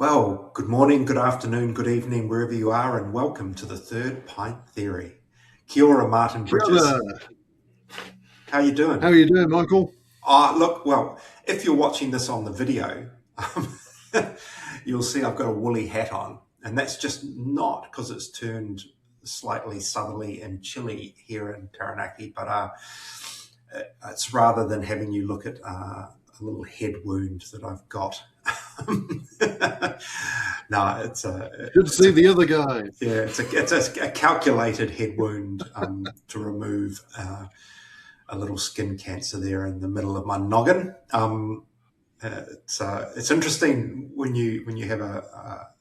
Well, good morning, good afternoon, good evening, wherever you are, and welcome to the Third Pint Theory. Kia ora, Martin Kia Bridges. ora. How you doing? How are you doing, Michael? Look, well, if you're watching this on the video, you'll see I've got a woolly hat on, and that's just not because it's turned slightly southerly and chilly here in Taranaki, but it's rather than having you look at a little head wound that I've got. No, it's Good to see the other guy. Yeah, it's a calculated head wound to remove a little skin cancer there in the middle of my noggin. It's interesting when you have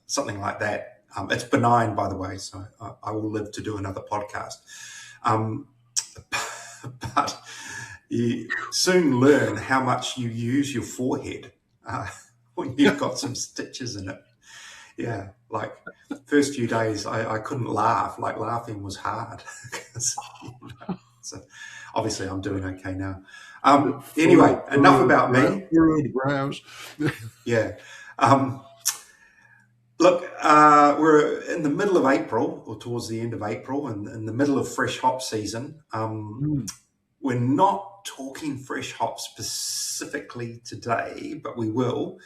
something like that. It's benign, by the way, so I will live to do another podcast. But you soon learn how much you use your forehead when you've got some stitches in it. Yeah, like first few days I couldn't laugh. Like laughing was hard. So obviously I'm doing okay now. Anyway, enough about me. Furrowed brows. Yeah. Look, we're in the middle of April, or towards the end of April, and in the middle of fresh hop season. We're not talking fresh hop specifically today, but we will.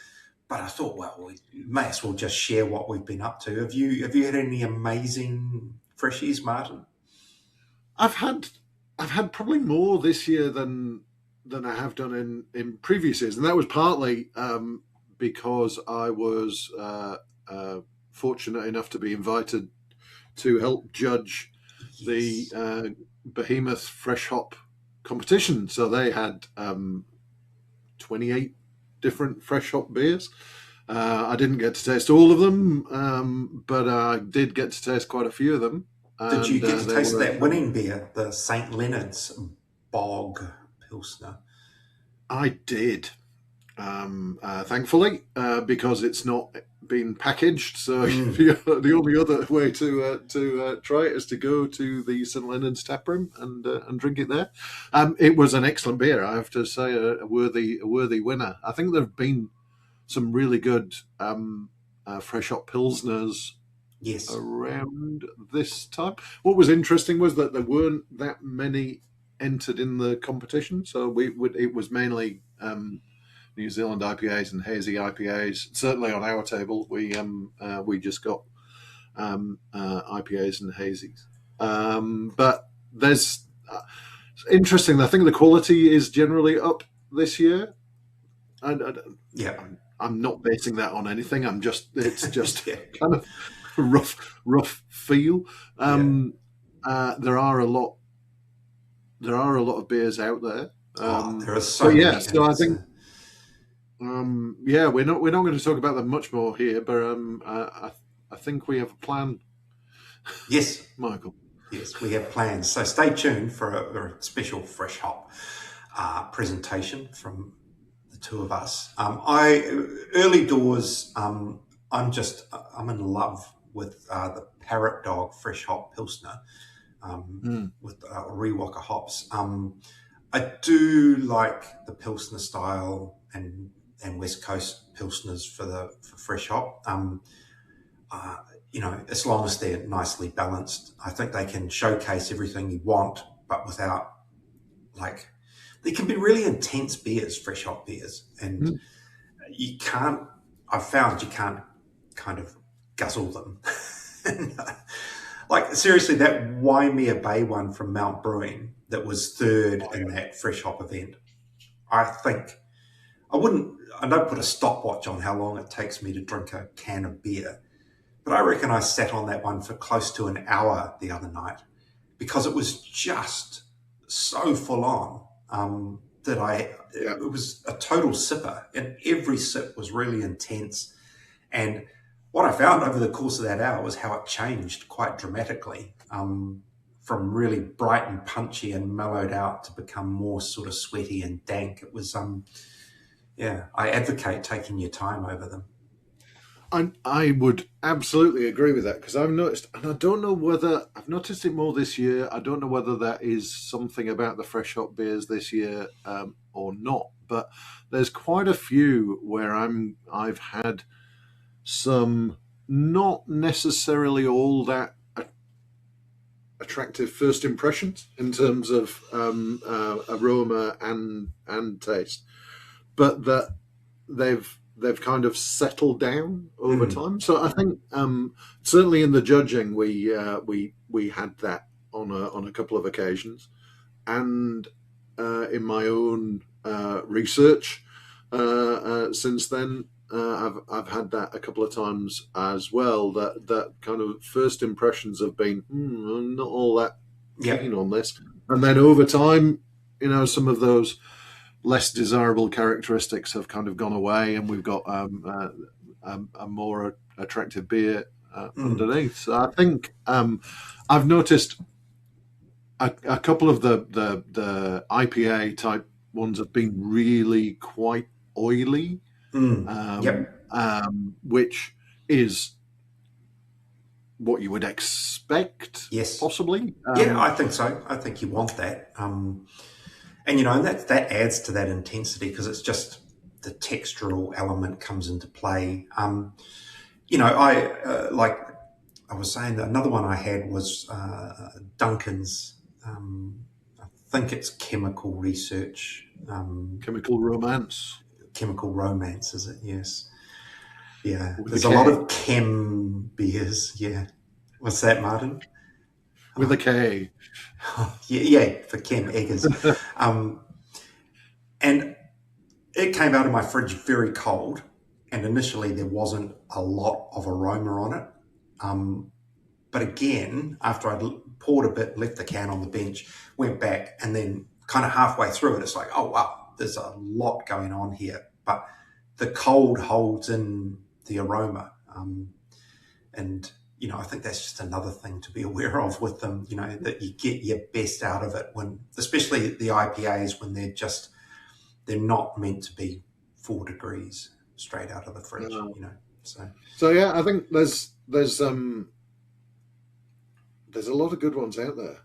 But I thought, well, we may as well just share what we've been up to. Have you had any amazing freshies, Martin? I've had probably more this year than I have done in previous years, and that was partly because I was fortunate enough to be invited to help judge the Behemoth Fresh Hop competition. So they had 28 different fresh hop beers. I didn't get to taste all of them, but I did get to taste quite a few of them. Did you get to taste that winning beer, the St. Leonard's Bog Pilsner? I did, thankfully, because it's not been packaged. So the only other way to try it is to go to the St. Leonard's taproom and drink it there. It was an excellent beer, I have to say, a worthy winner. I think there have been some really good fresh hop pilsners. Yes. Around this time. What was interesting was that there weren't that many entered in the competition. So it was mainly New Zealand IPAs and hazy IPAs. Certainly on our table, we just got IPAs and hazies. But there's interesting. I think the quality is generally up this year. I'm not basing that on anything. It's just kind of rough feel. There are a lot of beers out there. There are so many. Yeah, so I think we're not going to talk about them much more here, but I think we have a plan. Yes, Michael. Yes, we have plans. So stay tuned for a special fresh hop presentation from the two of us. Early doors. I'm in love with the Parrot Dog Fresh Hop Pilsner with Rewalker hops. I do like the Pilsner style and West Coast Pilsners for fresh hop. As long as they're nicely balanced, I think they can showcase everything you want, but without they can be really intense beers, fresh hop beers, and I've found you can't kind of guzzle them. Seriously, that Waimea Bay one from Mount Brewing that was third in that fresh hop event. I think I don't put a stopwatch on how long it takes me to drink a can of beer, but I reckon I sat on that one for close to an hour the other night because it was just so full on it was a total sipper, and every sip was really intense. And what I found over the course of that hour was how it changed quite dramatically from really bright and punchy and mellowed out to become more sort of sweaty and dank. It was, I advocate taking your time over them. I would absolutely agree with that because I've noticed, and I don't know whether I've noticed it more this year. I don't know whether that is something about the fresh hop beers this year or not. But there's quite a few where I've had some not necessarily all that attractive first impressions in terms of aroma and taste, but that they've kind of settled down over time. So I think certainly in the judging we had that on a couple of occasions, and in my own research since then. I've had that a couple of times as well. That kind of first impressions have been, I'm not all that keen on this, and then over time, some of those less desirable characteristics have kind of gone away, and we've got a more attractive beer underneath. So I think I've noticed a couple of the IPA type ones have been really quite oily. Which is what you would expect, yes, possibly. I think so. I think you want that, and that adds to that intensity, because it's just the textural element comes into play. I was saying that another one I had was Duncan's. I think it's Chemical Research. Chemical Romance. Chemical Romance, is it? Yes. Yeah. There's a lot of chem beers. Yeah. What's that, Martin? With a K. Yeah, for chem eggers. And it came out of my fridge very cold, and initially there wasn't a lot of aroma on it. But again, after I'd poured a bit, left the can on the bench, went back, and then kind of halfway through it, it's like, oh, wow, there's a lot going on here. But the cold holds in the aroma. And, I think that's just another thing to be aware of with them, that you get your best out of it when, especially the IPAs, when they're not meant to be 4 degrees straight out of the fridge, So yeah, I think there's a lot of good ones out there.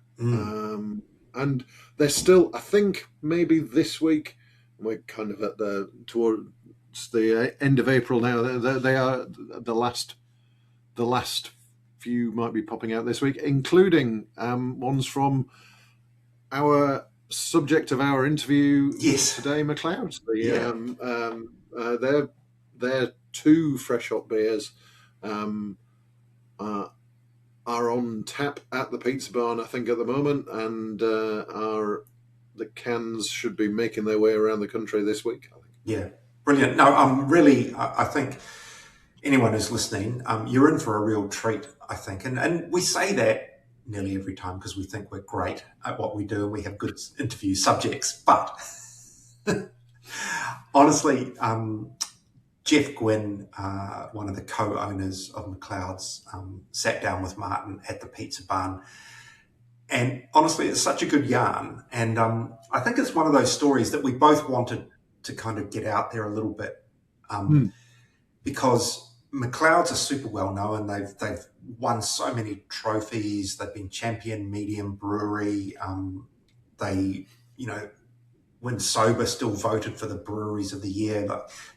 And there's still, I think maybe this week, we're kind of towards the end of April now. They are the last few might be popping out this week, including ones from our subject of our interview today, McLeod's. Their 2 fresh hop beers are on tap at the Pizza Barn, I think, at the moment, and the cans should be making their way around the country this week, I think. Yeah, brilliant. No, I think anyone who's listening, you're in for a real treat, I think. And we say that nearly every time because we think we're great at what we do and we have good interview subjects. But honestly, Geoff Gwynne, one of the co-owners of McLeod's, sat down with Martin at the Pizza Barn. And honestly, it's such a good yarn. And I think it's one of those stories that we both wanted to kind of get out there a little bit, because McLeod's are super well known. They've won so many trophies. They've been champion medium brewery. They, when sober, still voted for the breweries of the year.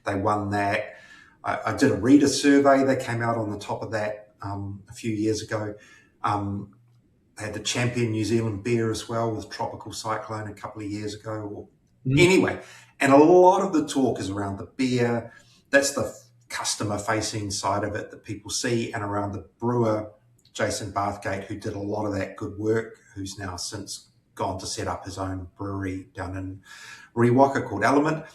They won that. I did a reader survey. They came out on the top of that a few years ago. They had the champion New Zealand beer as well with Tropical Cyclone a couple of years ago. Anyway, and a lot of the talk is around the beer. That's the customer-facing side of it that people see, and around the brewer, Jason Bathgate, who did a lot of that good work, who's now since gone to set up his own brewery down in Rewaka called Element.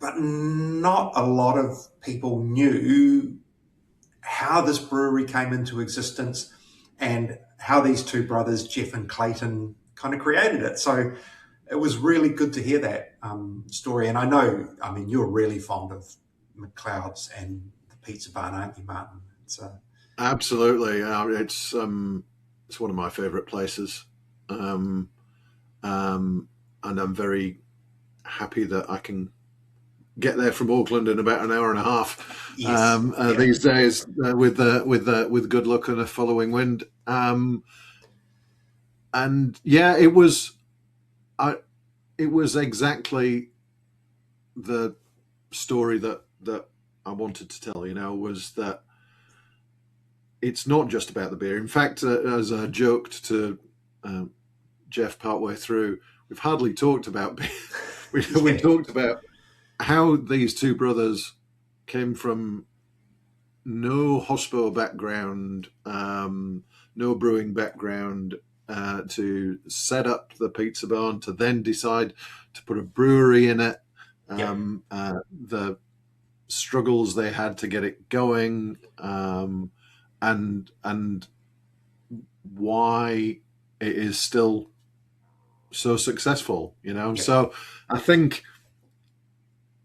But not a lot of people knew how this brewery came into existence and how these 2 brothers, Geoff and Clayton, kind of created it. So it was really good to hear that story. And I know, you're really fond of McLeod's and the Pizza Barn, aren't you, Martin? Absolutely. It's one of my favourite places. And I'm very happy that I can get there from Auckland in about an hour and a half. These days, with good luck and a following wind. And yeah, it was exactly the story that I wanted to tell, was that it's not just about the beer. In fact, as I joked to Geoff partway through, we've hardly talked about beer. We talked about how these two brothers came from no hospo background, no brewing background, to set up the pizza barn, to then decide to put a brewery in it, the struggles they had to get it going, and why it is still so successful, So I think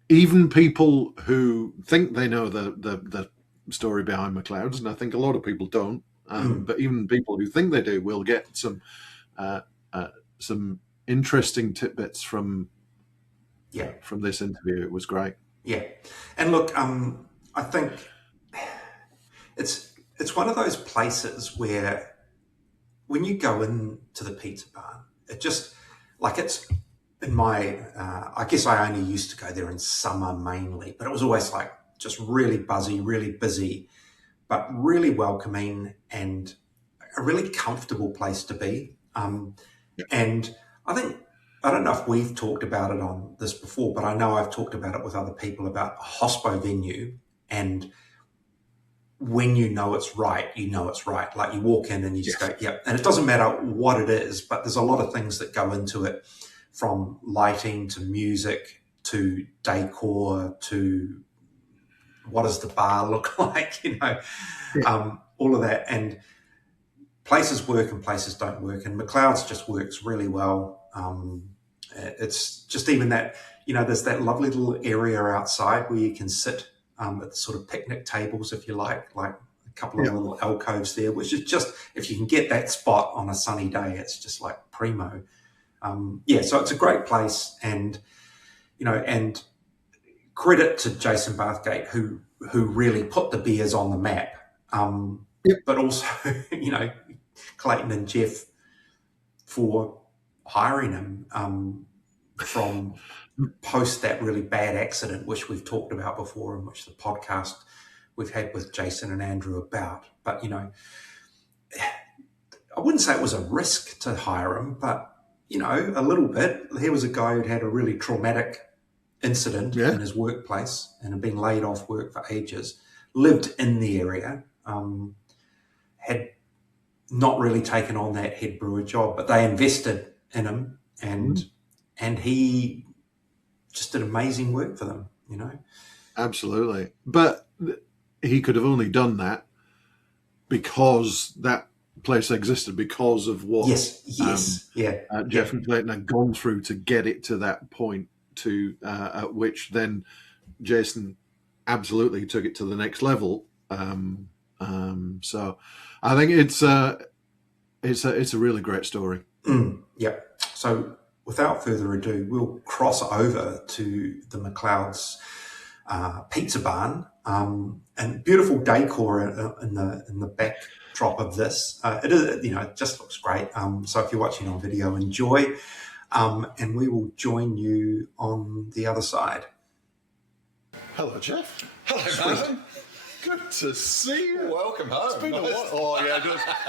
even people who think they know the story behind McLeod's, and I think a lot of people don't, but even people who think they do will get some interesting tidbits from this interview. It was great. Yeah, and look, I think it's one of those places where when you go into the pizza barn, it just it's in my. I guess I only used to go there in summer mainly, but it was always just really buzzy, really busy, but really welcoming and a really comfortable place to be. And I think, I don't know if we've talked about it on this before, but I know I've talked about it with other people about a hospo venue. And when you know it's right, you know it's right. Like you walk in and you just go, yep. And it doesn't matter what it is, but there's a lot of things that go into it, from lighting to music to decor to what does the bar look like, all of that. And places work and places don't work. And McLeod's just works really well. It's just even that, there's that lovely little area outside where you can sit at the sort of picnic tables, if you like a couple of little alcoves there, which is just, if you can get that spot on a sunny day, it's just primo. So it's a great place, and, and credit to Jason Bathgate, who really put the beers on the map. But also, Clayton and Geoff for hiring him from post that really bad accident, which we've talked about before, and which the podcast we've had with Jason and Andrew about. But, I wouldn't say it was a risk to hire him, but, a little bit. Here was a guy who'd had a really traumatic incident in his workplace and had been laid off work for ages, lived in the area, had not really taken on that head brewer job, but they invested in him, and he just did amazing work for them, Absolutely. But he could have only done that because that place existed, because of what Geoff and Clayton had gone through to get it to that point, to at which then Jason absolutely took it to the next level. So I think it's a really great story. So without further ado, we'll cross over to the McLeods Pizza Barn, and beautiful decor in the backdrop of this. It is, it just looks great. So if you're watching on video, enjoy, and we will join you on the other side. Hello, Geoff. Hello, Martin. Good to see you. Welcome home. It's been a while. Oh yeah,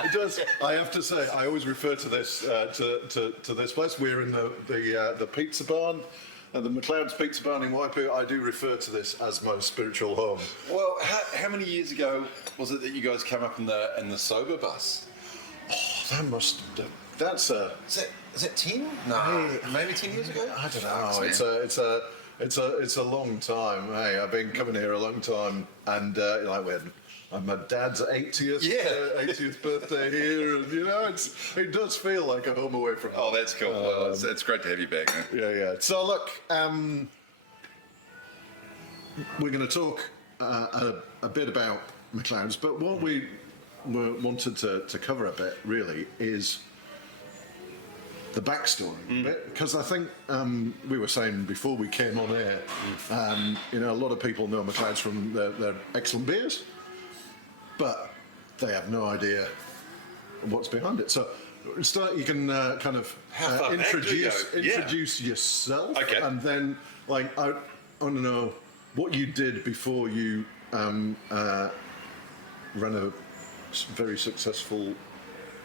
it does. I have to say, I always refer to this to this place. We're in the pizza barn, the McLeods Pizza Barn in Waipu. I do refer to this as my spiritual home. Well, how many years ago was it that you guys came up in the sober bus? Oh, that must. That's a. Is it 10? No, maybe 10 years ago. I don't know. It's a long time. Hey, I've been coming here a long time, and when my dad's 80th birthday here, and it does feel like a home away from home. Oh, that's cool. Well, it's great to have you back, man. Yeah. So look, we're going to talk a bit about McLeod's, but what we wanted to cover a bit really is the backstory, because I think we were saying before we came on air, a lot of people know McLeod's from their excellent beers, but they have no idea what's behind it. So you can kind of introduce yourself, okay, and then I want to know what you did before you ran a very successful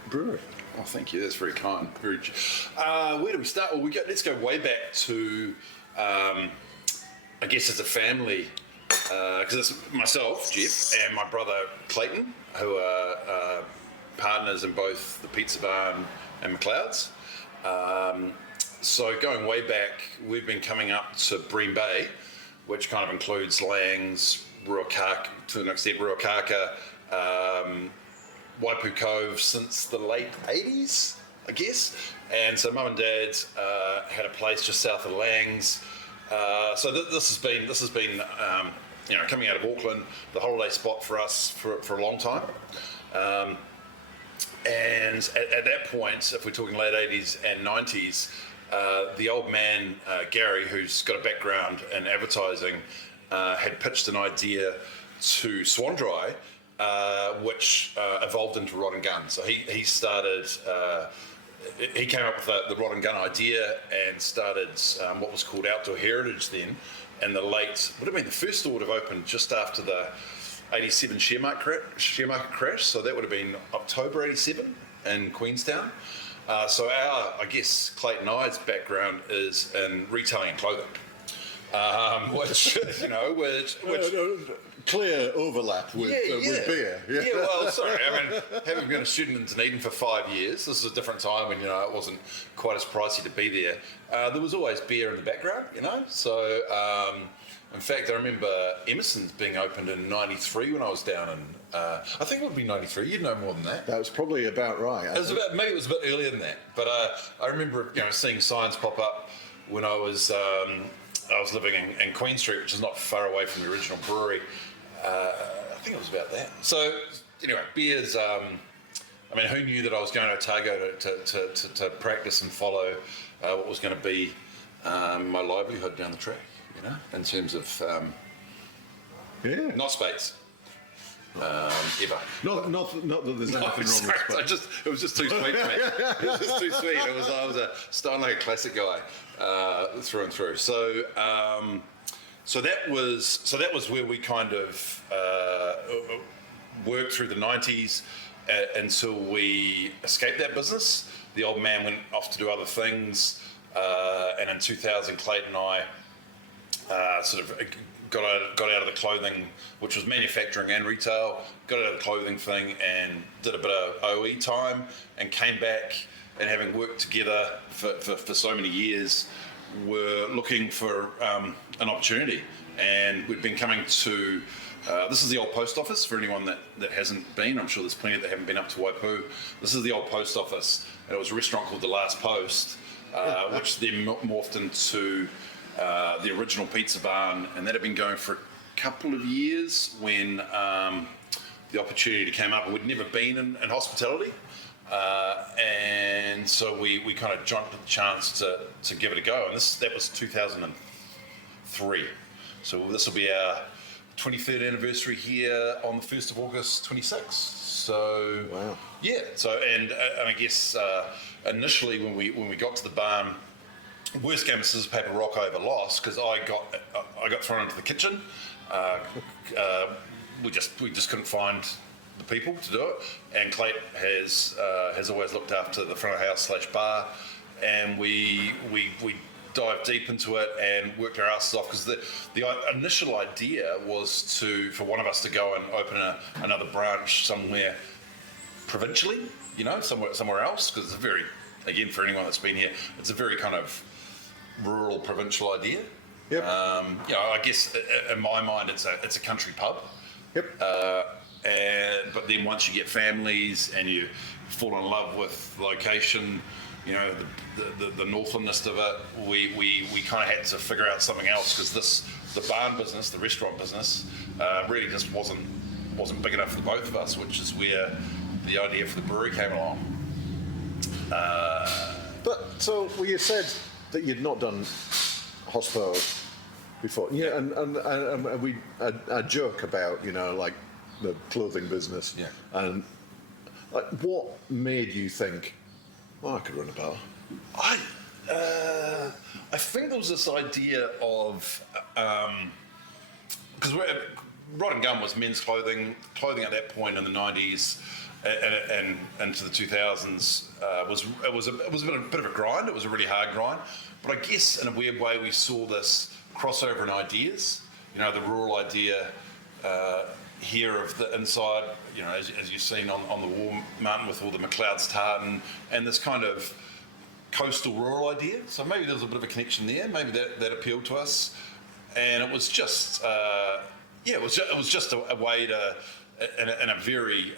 brewery. Oh, thank you. That's very kind. Where do we start? Well, let's go way back to, I guess, as a family, because it's myself, Geoff, and my brother Clayton, who are partners in both the Pizza Barn and McLeod's. So going way back, we've been coming up to Bream Bay, which kind of includes Langs, Ruakaka, to an extent Ruakaka, Waipu Cove since the late 80s, I guess. And so Mum and Dad had a place just south of Langs. So this has been coming out of Auckland, the holiday spot for us for a long time. And at that point, if we're talking late 80s and 90s, the old man, Gary, who's got a background in advertising, had pitched an idea to Swan Dry, which evolved into Rod and Gun. So he started, he came up with the Rod and Gun idea and started what was called Outdoor Heritage then, in the late, would have been the first store would have opened just after the 87 share market crash, so that would have been October 87 in Queenstown. So I guess Clayton and I's background is in retailing and clothing, which Clear overlap with beer. Yeah, well, sorry. I mean, having been a student in Dunedin for 5 years, this is a different time when, it wasn't quite as pricey to be there. There was always beer in the background, So, in fact, I remember Emerson's being opened in 93 when I was down in, I think it would be 93. You'd know more than that. That was probably about right. Maybe it was a bit earlier than that. But I remember, seeing signs pop up when I was living in Queen Street, which is not far away from the original brewery. I think it was about that. So, anyway, beers. Who knew that I was going to Otago to practice and follow what was going to be my livelihood down the track, in terms of not Spades. Ever. Not that there's anything wrong with Spades. It was just too sweet for me. It was just too sweet. I was starting like a classic guy through and through. So that was where we kind of worked through the 90s until we escaped that business. The old man went off to do other things, and in 2000, Clayton and I sort of got out of the clothing, which was manufacturing and retail, got out of the clothing thing and did a bit of OE time, and came back, and having worked together for so many years, were looking for an opportunity. And we've been coming to this is the old post office for anyone that hasn't been. I'm sure there's plenty that haven't been up to Waipu. This is the old post office, and it was a restaurant called The Last Post, which then morphed into the original Pizza Barn, and that had been going for a couple of years when the opportunity came up. We'd never been in hospitality, and so we kind of jumped at the chance to give it a go, and that was 2003. So this will be our 23rd anniversary here on the 1st of August 26. So wow. Yeah. So and I guess initially when we got to the barn, worst game of scissors paper rock over lost, because I got thrown into the kitchen. We just couldn't find the people to do it, and Clayton has always looked after the front of house / bar, and we dived deep into it and worked our asses off, because the initial idea was for one of us to go and open another branch somewhere provincially, somewhere else, because it's a very, again, for anyone that's been here, it's a very kind of rural provincial idea. Yep. I guess in my mind it's a country pub. Yep. But then once you get families and you fall in love with location, the Northlandness of it, we kind of had to figure out something else, because the barn business, the restaurant business, really just wasn't big enough for the both of us, which is where the idea for the brewery came along. You said that you'd not done hospitality before, and we a joke about like the clothing business, and like, what made you think, I could run a bar? I think there was this idea of because Rod and Gum was men's clothing at that point in the 90s and into the 2000s. It was a bit of a grind. It was a really hard grind, but I guess in a weird way we saw this crossover in ideas. You know, the rural idea here of the inside, you know, as you've seen on the War Mountain with all the McLeod's tartan and this kind of coastal rural idea. So maybe there was a bit of a connection there. Maybe that appealed to us, and it was just it was just a way to, in a very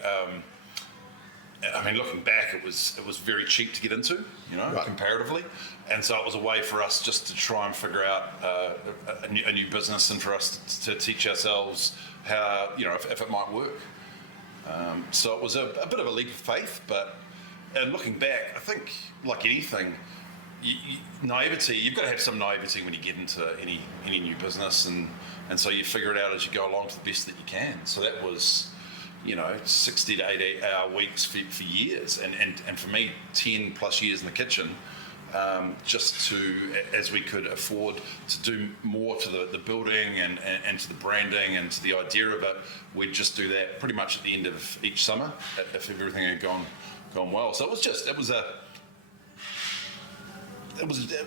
I mean, looking back, it was very cheap to get into, you know, right. comparatively, and so it was a way for us just to try and figure out a new business, and for us to teach ourselves how, you know, if it might work. So it was a bit of a leap of faith, but and looking back, I think like anything, naivety. You've got to have some naivety when you get into any new business, and so you figure it out as you go along to the best that you can. So that was, you know, 60 to 80 hour weeks for years, and for me 10 plus years in the kitchen, just to, as we could afford to do more to the building and to the branding and to the idea of it, we'd just do that pretty much at the end of each summer if everything had gone well. So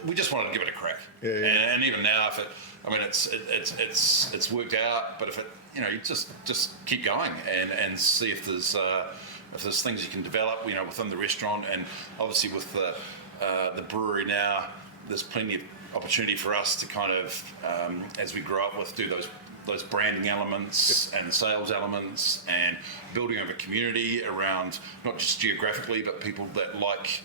we just wanted to give it a crack. Yeah. And even now, it's worked out, but if it, you know, you just keep going and see if there's things you can develop, you know, within the restaurant, and obviously with the brewery now, there's plenty of opportunity for us to kind of, as we grow up, do those branding elements and the sales elements and building of a community around not just geographically but people that like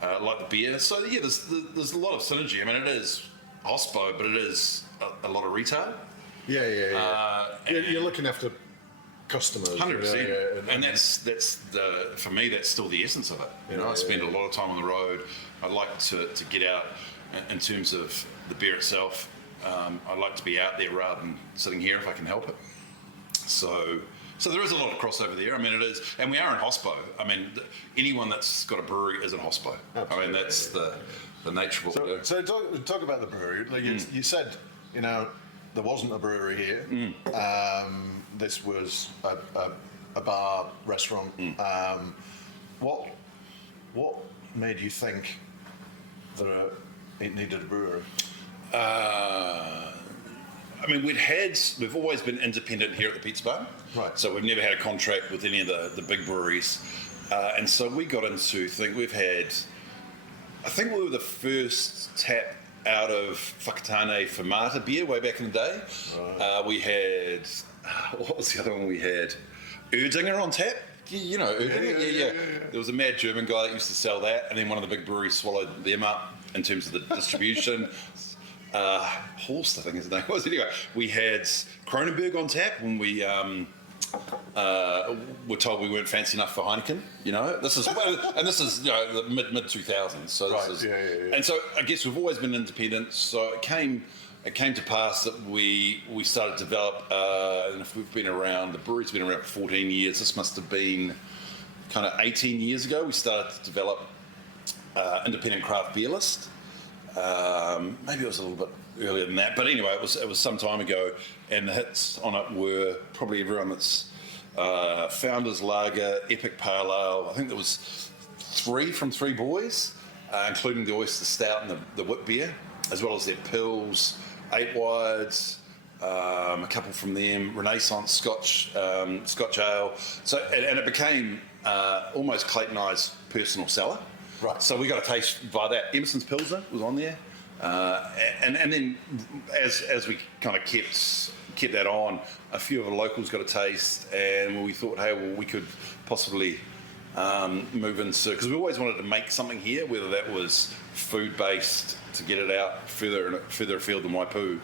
the beer. So yeah, there's a lot of synergy. I mean, it is hospo, but it is a lot of retail. Yeah. You're looking after customers. 100%. And that's for me, that's still the essence of it. You know, I spend a lot of time on the road. I like to get out in terms of the beer itself. I like to be out there rather than sitting here if I can help it. So there is a lot of crossover there. I mean, it is, and we are in hospo. I mean, anyone that's got a brewery is in hospo. Absolutely. I mean, that's the nature of what we do. So talk about the brewery. Like you said, you know, there wasn't a brewery here. This was a bar restaurant. What made you think that it needed a brewery? I mean, we've always been independent here at the Pizza Barn. Right. So we've never had a contract with any of the big breweries. And so we got into, I think we were the first tap out of Whakatane Fermata beer way back in the day. Right. We had, what was the other one we had? Erdinger on tap. You know Erdinger? Yeah. There was a mad German guy that used to sell that, and then one of the big breweries swallowed them up in terms of the distribution. Horst, I think his name was. Anyway, we had Kronenberg on tap when we were told we weren't fancy enough for Heineken. You know, this is you know, the mid 2000s. So right. This is, yeah. And so I guess we've always been independent. So it came to pass that we started to develop. And if we've been around, the brewery's been around for 14 years. This must have been kind of 18 years ago. We started to develop independent craft beer list. Maybe it was a little bit earlier than that, but anyway, it was some time ago, and the hits on it were probably everyone that's Founders Lager, Epic Pale Ale. I think there was 3 from 3 Boys, including the Oyster Stout and the Whip Beer, as well as their Pills, 8 Wides, a couple from them, Renaissance Scotch Ale. So and it became almost Clayton and I's personal cellar. Right. So we got a taste via that. Emerson's Pilsner was on there, and then as we kind of kept that on, a few of the locals got a taste, and we thought, hey, well, we could possibly move into, because we always wanted to make something here, whether that was food based to get it out further afield than Waipu,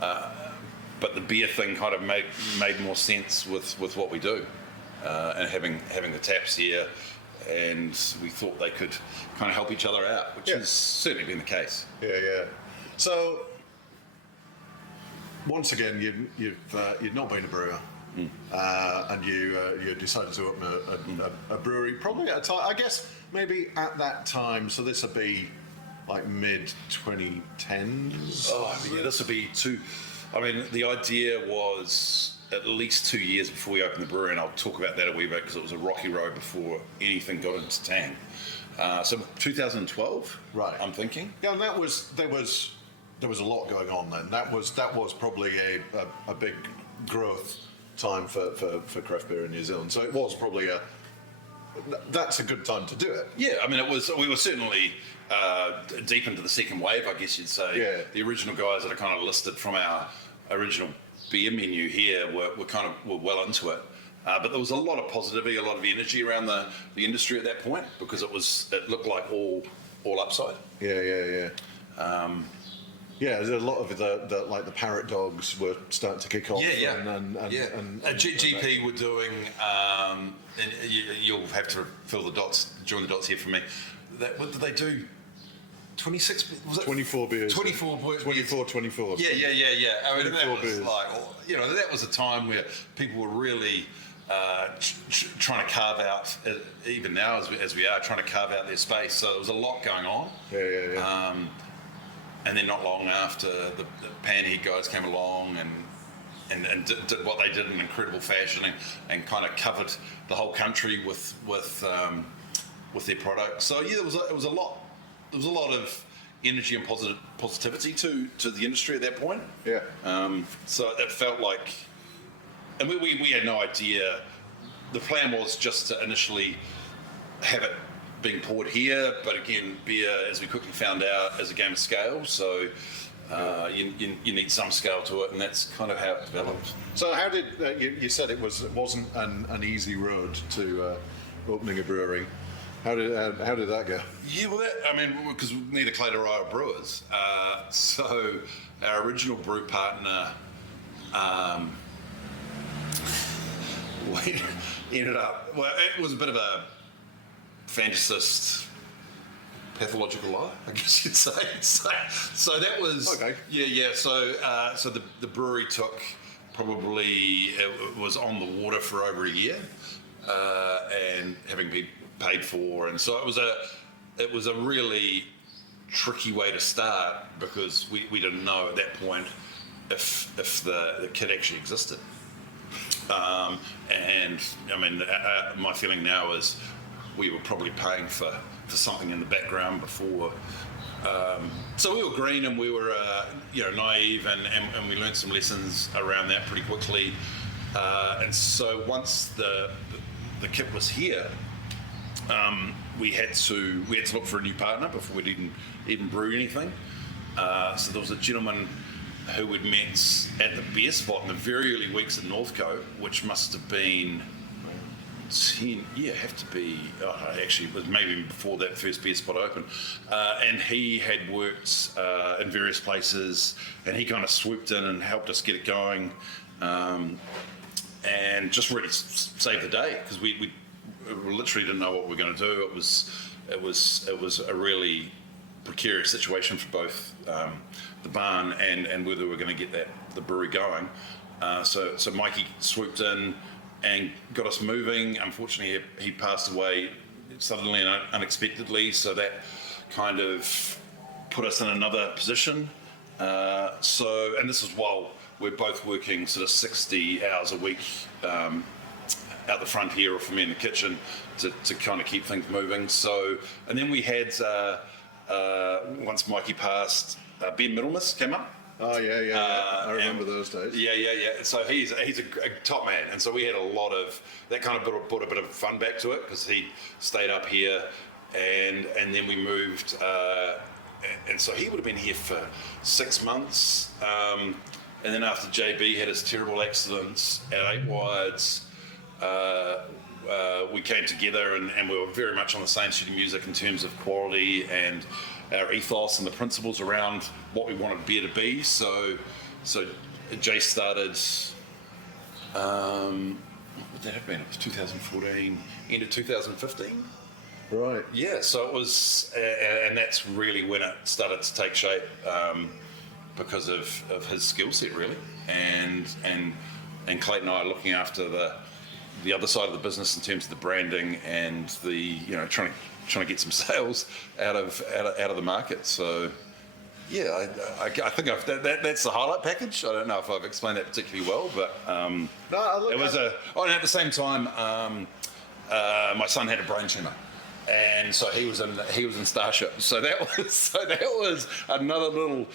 but the beer thing kind of made more sense with what we do, and having the taps here. And we thought they could kind of help each other out, which has certainly been the case. Yeah. So once again, you'd not been a brewer, and you decided to open a brewery. Probably at a time, I guess, maybe at that time. So this would be like mid 2010s. Oh yeah, this would be I mean, the idea was at least 2 years before we opened the brewery, and I'll talk about that a wee bit because it was a rocky road before anything got into Tang. So 2012, Right. I'm thinking. Yeah, and there was a lot going on then. That was probably a big growth time for craft beer in New Zealand. So it was probably that's a good time to do it. Yeah, I mean, we were certainly deep into the second wave, I guess you'd say. Yeah. The original guys that are kind of listed from our original beer menu here were well into it. But there was a lot of positivity, a lot of energy around the industry at that point because it looked like all upside. Yeah. There's a lot of the parrot dogs were starting to kick off. And GP were doing, and you'll have to join the dots here for me. What did they do? 26, was it? 24 beers. 24 beers. 24. Yeah. I mean, that was beers. that was a time where people were really trying to carve out, even now as we are, trying to carve out their space. So there was a lot going on. Yeah. And then not long after, the Panhead guys came along and did what they did in incredible fashion and kind of covered the whole country with their product. So yeah, there was a lot of energy and positivity to the industry at that point. Yeah. So it felt like, and we had no idea. The plan was just to initially have it being poured here, but again, beer, as we quickly found out, is a game of scale. So you need some scale to it, and that's kind of how it developed. So how did you said it wasn't an easy road to opening a brewery? How did that go? Yeah, well, because neither Clayton or I are brewers. So our original brew partner we ended up. Well, it was a bit of a fantasist, pathological lie, I guess you'd say. So that was okay. Yeah. So the brewery took probably it was on the water for over a year, and having been paid for, and so it was a really tricky way to start because we didn't know at that point if the kit actually existed. And I mean, my feeling now is we were probably paying for something in the background before. So we were green and we were naive and we learned some lessons around that pretty quickly. And so once the kit was here, we had to look for a new partner before we'd even brew anything. So there was a gentleman who we'd met at the beer spot in the very early weeks at Northcote, which must have been 10, have to be, actually it was maybe before that first beer spot opened. And he had worked in various places, and he kind of swooped in and helped us get it going, and just really saved the day, because we literally didn't know what we were going to do. It was a really precarious situation for both the barn and whether we were going to get the brewery going. So Mikey swooped in and got us moving. Unfortunately, he passed away suddenly and unexpectedly, so that kind of put us in another position. And this is while we're both working sort of 60 hours a week out the front here or for me in the kitchen to kind of keep things moving. So, and then we had, once Mikey passed, Ben Middlemas came up. Oh yeah. I remember those days. Yeah. So he's a top man, and so we had a lot of that. Kind of brought a bit of fun back to it because he stayed up here, and then we moved, and so he would have been here for 6 months, and then after JB had his terrible accidents at 8 Wides, we came together and we were very much on the same sheet of music in terms of quality and our ethos and the principles around what we wanted beer to be. So Jay started, what would that have been? It was 2014, end of 2015. Right. Yeah, so it was, and that's really when it started to take shape, because of his skill set, really, and Clayton and I are looking after the other side of the business in terms of the branding and the trying to get some sales out of the market. So Yeah, I think that's the highlight package. I don't know if I've explained that particularly well, but it was and at the same time, my son had a brain tumor, and so he was in Starship. So that was another little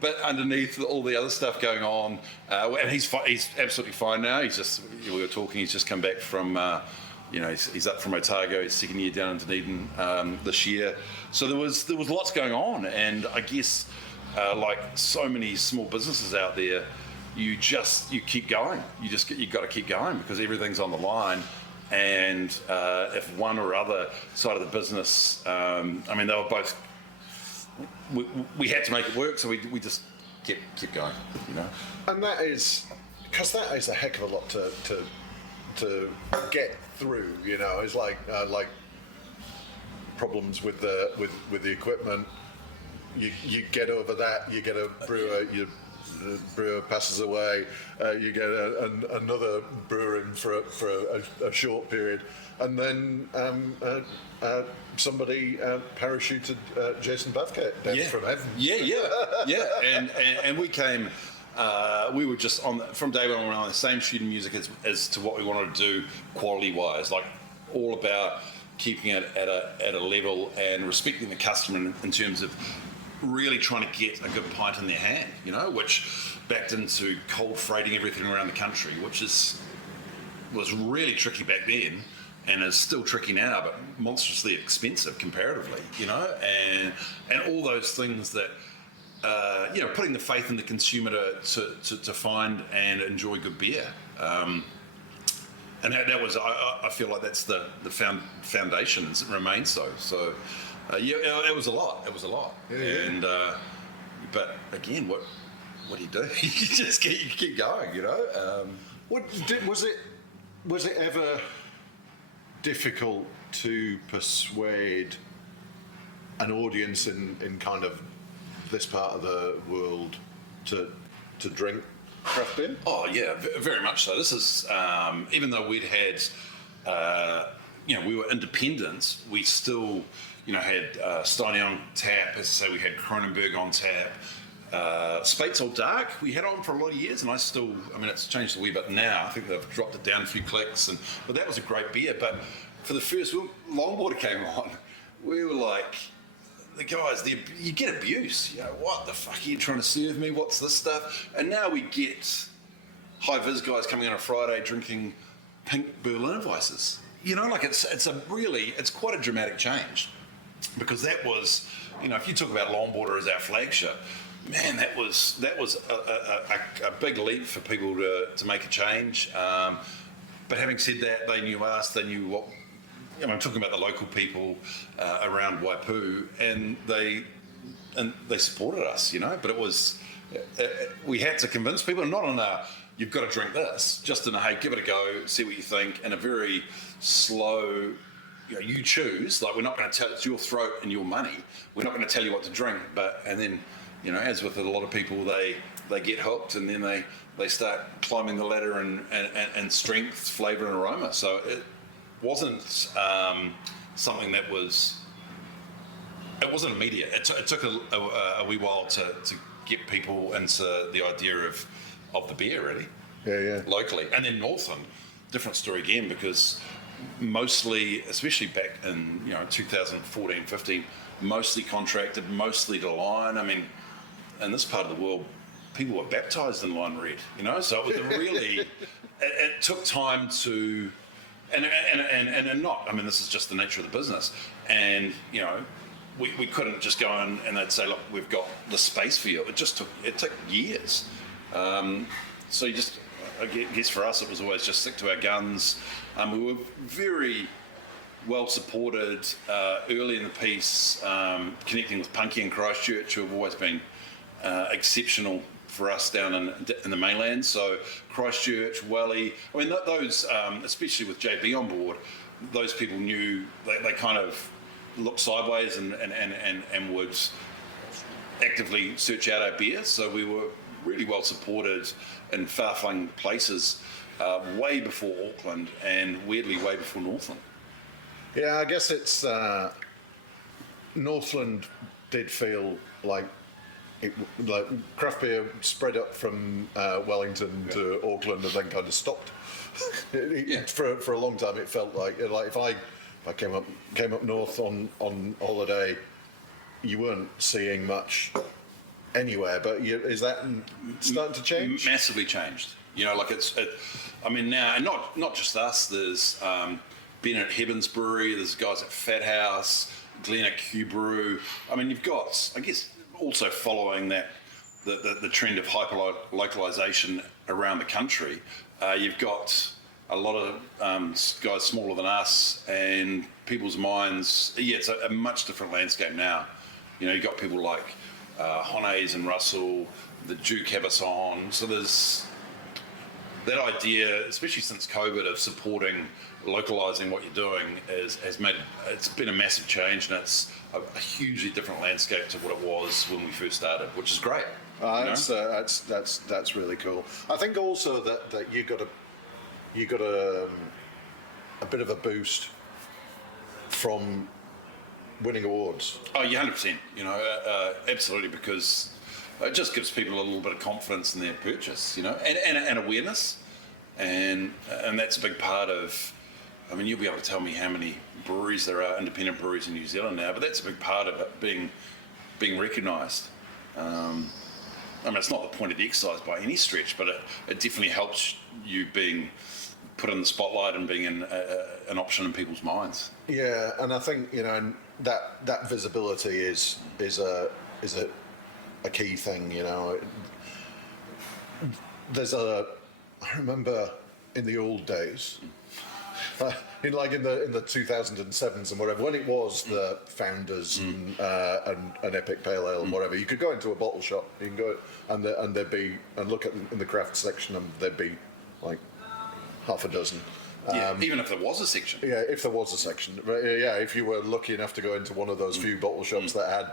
bit underneath all the other stuff going on, and he's absolutely fine now. We were talking. He's just come back from. He's up from Otago. His second year down in Dunedin this year. So there was lots going on, and I guess like so many small businesses out there, you keep going. You got to keep going because everything's on the line. And if one or other side of the business, they were both. We had to make it work, so we just kept going. And that is because that is a heck of a lot to get through. It's like problems with the equipment. You get over that. You get a brewer. The brewer passes away. You get another brewer in for a short period, and then somebody parachuted Jason Bathgate down from heaven. Yeah. And we came. We were just from day one. We were on the same sheet of music as to what we wanted to do, quality wise. Like all about keeping it at a level and respecting the customer in terms of really trying to get a good pint in their hand, which backed into cold freighting everything around the country, which was really tricky back then and is still tricky now, but monstrously expensive comparatively, and all those things that, putting the faith in the consumer to find and enjoy good beer. And that was, I feel like that's the foundation, and it remains so. So, it was a lot. Yeah. And but again, what do you do? You just keep going, Was it ever difficult to persuade an audience in kind of this part of the world to drink craft beer? Oh yeah, very much so. This is even though we'd had, we were independent, we still, had Steiny on tap. As I say, we had Kronenberg on tap. Spates Old Dark we had on for a lot of years, and it's changed a wee bit now. I think they've dropped it down a few clicks, but that was a great beer. But for the first, when Longboarder came on, we were like, the guys, you get abuse. What the fuck are you trying to serve me? What's this stuff? And now we get high vis guys coming on a Friday drinking pink Berliner Weisses. It's quite a dramatic change, because that was, if you talk about Longboarder as our flagship, man, that was a big leap for people to make a change. But having said that, they knew us, they knew what. I'm talking about the local people around Waipu, and they supported us, But it was we had to convince people, not on a you've got to drink this, just in a hey, give it a go, see what you think, and a very slow. You choose. Like, we're not going to tell, it's your throat and your money. We're not going to tell you what to drink. And then, as with a lot of people, they get hooked, and then they start climbing the ladder and strength, flavour, and aroma. So it wasn't something that was. It wasn't immediate. It took a wee while to get people into the idea of the beer, really. Yeah. Locally, and then Northland, different story again, because mostly, especially back in 2014, 15, mostly contracted, mostly to line. In this part of the world, people were baptised in line red, So it was really, it took time to, and not. This is just the nature of the business, and we couldn't just go in and they'd say, look, we've got the space for you. It took years. So you just, I guess for us, it was always just stick to our guns. We were very well supported early in the piece, connecting with Punky and Christchurch, who have always been exceptional for us down in the mainland. So Christchurch, Welly, those, especially with JB on board, those people knew, they kind of looked sideways and would actively search out our beer. So we were really well supported in far-flung places way before Auckland, and weirdly way before Northland. Yeah, I guess it's Northland did feel like like craft beer spread up from Wellington to Auckland and then kind of stopped. For a long time, it felt like if I came up north on holiday, you weren't seeing much anywhere. But is that starting to change? Massively changed. Like I mean, now, and not just us. There's Ben at Hebbins Brewery. There's guys at Fat House, Glenn at Q Brew. I mean, you've got, I guess, also following that the trend of hyper localization around the country. You've got a lot of guys smaller than us, and people's minds. Yeah, it's a much different landscape now. You've got people like Honays and Russell, the Duke have us on. So there's that idea, especially since COVID, of supporting localizing what you're doing it's been a massive change, and it's a hugely different landscape to what it was when we first started, which is great. That's really cool. I think also that you got a bit of a boost from winning awards. Oh, yeah, 100%. Absolutely, because it just gives people a little bit of confidence in their purchase, and awareness, and that's a big part of. I mean, you'll be able to tell me how many breweries there are, independent breweries in New Zealand now, but that's a big part of it being recognised. I mean, it's not the point of the exercise by any stretch, but it definitely helps you being put in the spotlight and being an option in people's minds. Yeah, and I think that visibility is a key thing. I remember in the old days. In the 2007s and whatever, when it was the Founders and Epic Pale Ale and whatever, you could go into a bottle shop, you can go and there'd be, and look at in the craft section, and there'd be like half a dozen. Even if there was a section. Yeah, if there was a section. Yeah, if you were lucky enough to go into one of those few bottle shops that had,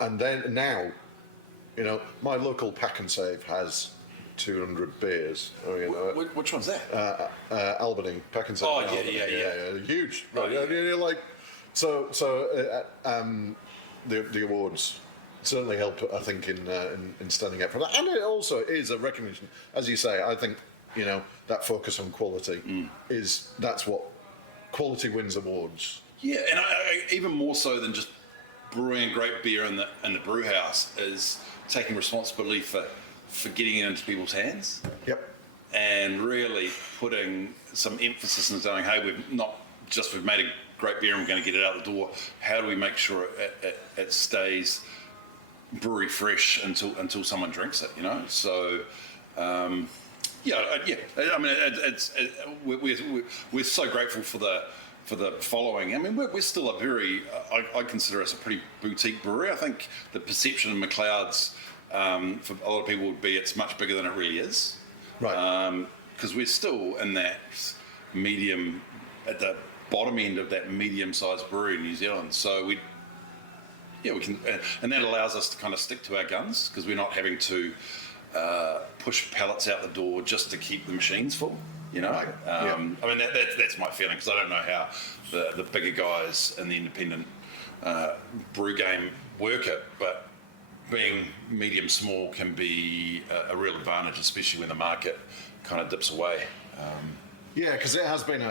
and then now, my local Pack and Save has 200 beers. Which one's that? Albany, Pack and Save. Oh, yeah, huge. Oh, Right? The awards certainly helped, I think, in standing up for that, and it also is a recognition, as you say. I think that focus on quality that's what quality wins awards. Yeah, and even more so than just brewing a great beer in the brew house is taking responsibility for getting it into people's hands. Yep. And really putting some emphasis in saying, hey, we've made a great beer and we're going to get it out the door. How do we make sure it stays brewery fresh until someone drinks it? So. I mean, we're so grateful for the following. I mean, we're still a very. I consider us a pretty boutique brewery. I think the perception of McLeod's. For a lot of people would be it's much bigger than it really is, right? Because we're still in that medium, at the bottom end of that medium-sized brewery in New Zealand. So we can, and that allows us to kind of stick to our guns because we're not having to push pallets out the door just to keep the machines full. Right. I mean that's my feeling, because I don't know how the bigger guys in the independent brew game work it, but being medium small can be a real advantage, especially when the market kind of dips away. Yeah, because it's been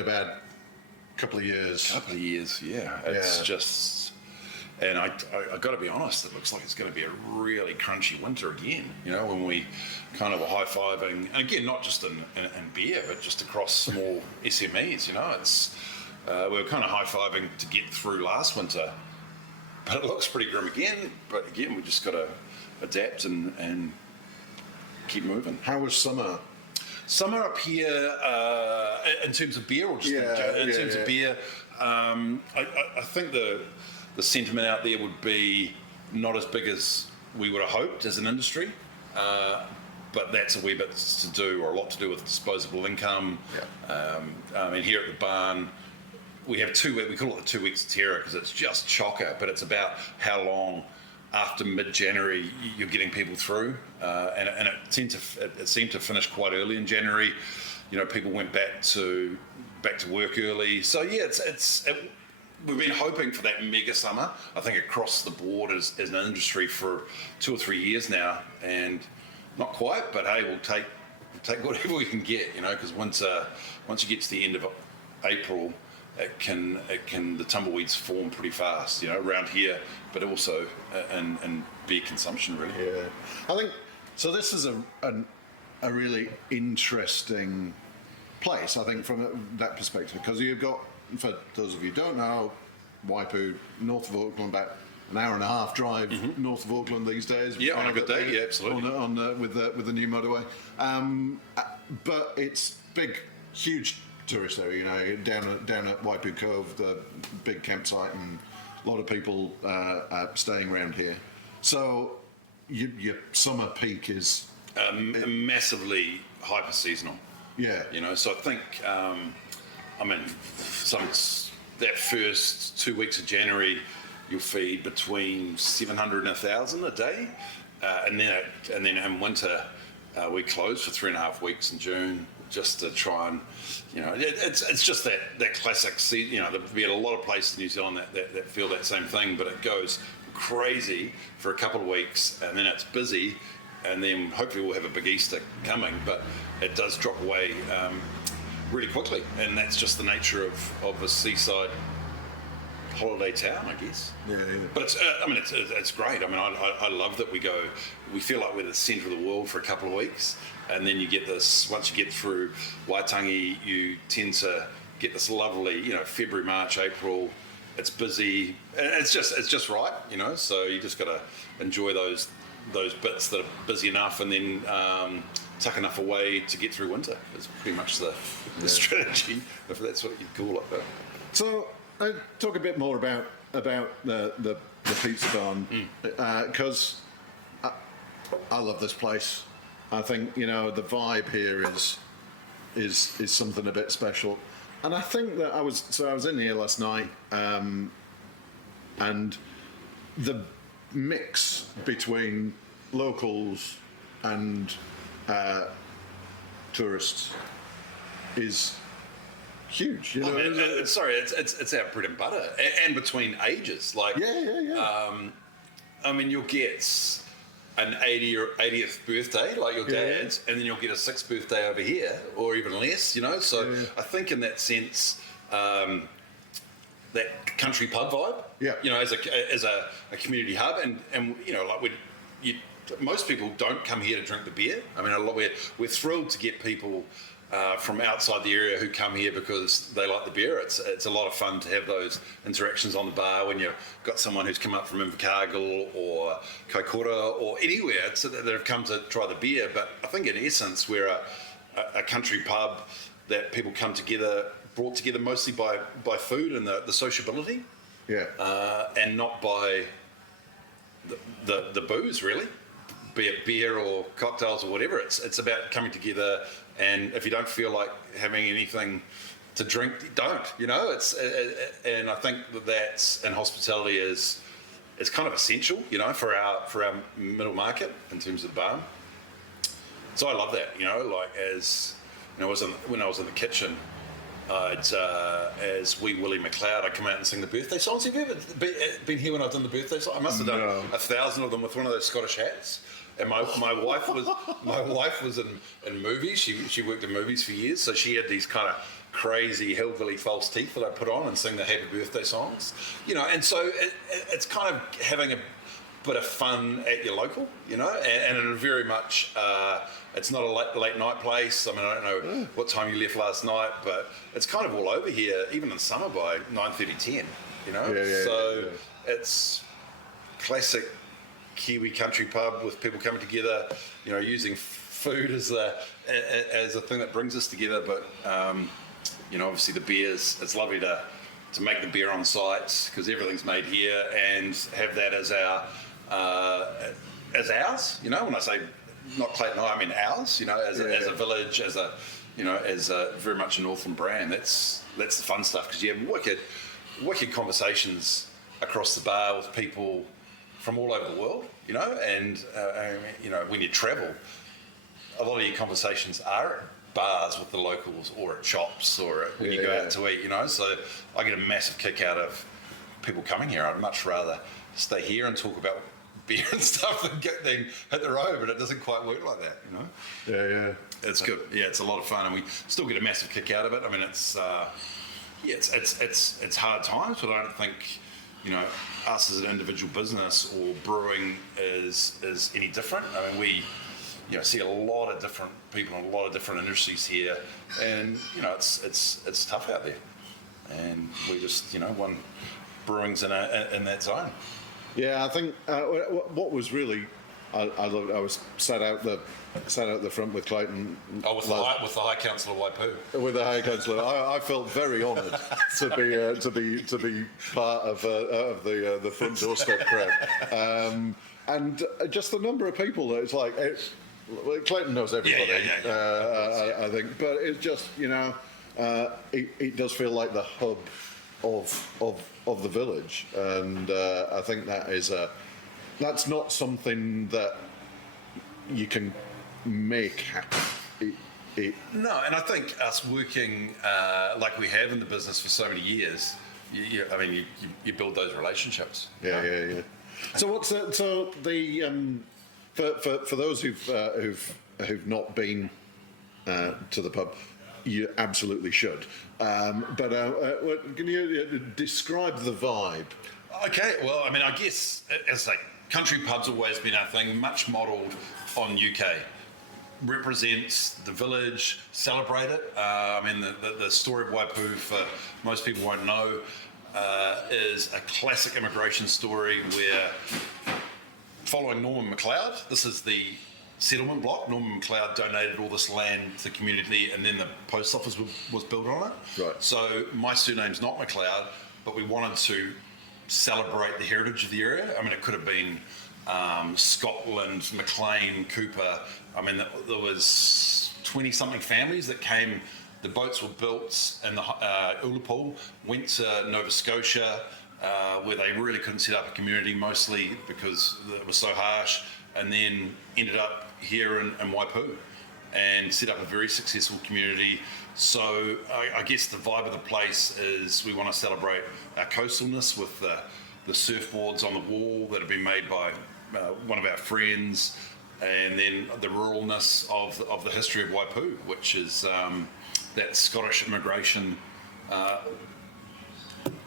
a bad couple of years. Yeah. It's just, and I got to be honest, it looks like it's going to be a really crunchy winter again. When we kind of were high-fiving, and again, not just in beer, but just across small SMEs. It's we were kind of high-fiving to get through last winter. But it looks pretty grim again. But again, we just got to adapt and keep moving. How was summer? Summer up here, in terms of beer, or just in terms of beer, I think the sentiment out there would be not as big as we would have hoped as an industry. But that's a wee bit to do, or a lot to do with disposable income. Yeah. I mean, here at the barn, we have we call it the 2 weeks of terror because it's just chocker, but it's about how long after mid-January you're getting people through, and it seemed to finish quite early in January. People went back to work early, so yeah, we've been hoping for that mega summer, I think, across the board as an industry for 2 or 3 years now, and not quite, but hey, we'll take whatever we can get, because once you get to the end of April, the tumbleweeds form pretty fast, around here, but also in beer consumption, really. Yeah, I think so. This is a really interesting place, I think, from that perspective, because you've got, for those of you who don't know, Waipu, north of Auckland, about an hour and a half drive north of Auckland these days. Yeah, on a good day, yeah, absolutely. With the new motorway, but it's big, huge tourist area. Down at Waipu Cove, the big campsite, and a lot of people staying around here. So your summer peak is massively hyper seasonal. Yeah. So I think, that first 2 weeks of January, you'll feed between 700 and 1,000 a day, and then in winter we close for 3.5 weeks in June just to try and, it's just that classic season. There'll be a lot of places in New Zealand that feel that same thing, but it goes crazy for a couple of weeks and then it's busy, and then hopefully we'll have a big Easter coming, but it does drop away really quickly, and that's just the nature of a seaside holiday town, I guess. Yeah. But it's great. I love that we feel like we're the centre of the world for a couple of weeks, and then you get this, once you get through Waitangi, you tend to get this lovely, February, March, April, it's busy, and it's just right, so you just got to enjoy those bits that are busy enough, and then tuck enough away to get through winter. It's pretty much the strategy, if that's what you'd call it. But. So talk a bit more about the pizza barn, because I love this place. I think the vibe here is something a bit special, and I think that I was in here last night, and the mix between locals and tourists is huge. It's our bread and butter, and between ages, like you'll get an 80th birthday, like your dad's, and then you'll get a 6th birthday over here, or even less. So I think in that sense, that country pub vibe, as a community hub, and most people don't come here to drink the beer. We're thrilled to get people from outside the area who come here because they like the beer. It's a lot of fun to have those interactions on the bar when you've got someone who's come up from Invercargill or Kaikoura or anywhere that have come to try the beer. But I think in essence we're a country pub that people come together, brought together mostly by food and the sociability, and not by the booze, really, be it beer or cocktails or whatever. It's about coming together, and if you don't feel like having anything to drink, don't. And I think that's, and hospitality is kind of essential, for our middle market in terms of the barn. So I love that, when I was in the kitchen, as wee Willie McLeod, I'd come out and sing the birthday songs. Have you ever been here when I've done the birthday songs? I must have done 1,000 of them with one of those Scottish hats. And my wife was in movies. She worked in movies for years, so she had these kind of crazy hillbilly false teeth that I put on and sing the happy birthday songs. And so it's kind of having a bit of fun at your local, and in a very much. It's not a late night place. I don't know what time you left last night, but it's kind of all over here, even in summer by 9:30, 10. It's classic Kiwi country pub with people coming together, using food as a thing that brings us together. But obviously the beers. It's lovely to make the beer on site because everything's made here, and have that as ours. When I say not Clayton, I mean ours. As a village, as a very much a Northland brand. That's the fun stuff, because you have wicked conversations across the bar with people from all over the world. And when you travel, a lot of your conversations are bars with the locals or at shops or when you go out to eat, So I get a massive kick out of people coming here. I'd much rather stay here and talk about beer and stuff than hit the road, but it doesn't quite work like that, Yeah. It's good. Yeah, it's a lot of fun, and we still get a massive kick out of it. I mean, it's hard times, but I don't think us as an individual business or brewing is any different. I mean, we see a lot of different people in a lot of different industries here, and it's tough out there, and we just one brewing's in that zone. Yeah, I think what was really I loved. I was sat out the front with Clayton. Oh, with the High Council of Waipu. With the High Council, I felt very honoured to be part of the front doorstep crowd, and just the number of people that it's like. Clayton knows everybody, I think, but it's just it does feel like the hub of the village, and I think that's not something that you can make happen. No, and I think us working like we have in the business for so many years, you build those relationships. Yeah. So for those who've not been to the pub, you absolutely should. But can you describe the vibe? Okay, well, I mean, I guess it's like country pub's always been our thing, much modelled on UK. Represents the village, celebrate it. I mean, the story of Waipu, for most people won't know, is a classic immigration story where, following Norman McLeod, this is the settlement block. Norman McLeod donated all this land to the community, and then the post office was built on it. Right. So my surname's not McLeod, but we wanted to celebrate the heritage of the area. I mean, it could have been Scotland, McLean, Cooper. I mean, there was 20-something families that came. The boats were built in the Ullapool, went to Nova Scotia, where they really couldn't set up a community, mostly because it was so harsh, and then ended up here in Waipu and set up a very successful community. So I guess the vibe of the place is we want to celebrate our coastalness with the surfboards on the wall that have been made by one of our friends, and then the ruralness of the history of Waipu, which is that Scottish immigration,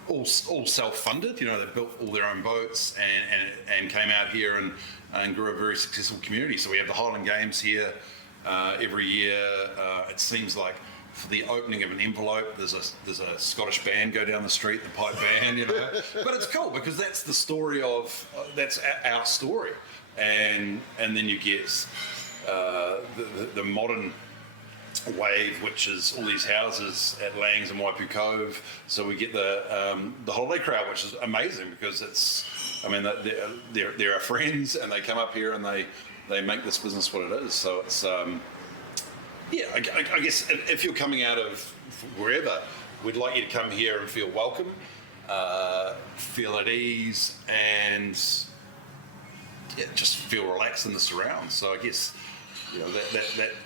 all self-funded. They built all their own boats and came out here and grew a very successful community. So we have the Highland Games here every year. It seems like for the opening of an envelope, there's a Scottish band go down the street, the pipe band, But it's cool because that's the story of that's our story, and then you get the modern wave, which is all these houses at Langs and Waipu Cove. So we get the holiday crowd, which is amazing because they're our friends and they come up here and they make this business what it is. So it's I guess if you're coming out of wherever, we'd like you to come here and feel welcome, feel at ease, and just feel relaxed in the surrounds. So I guess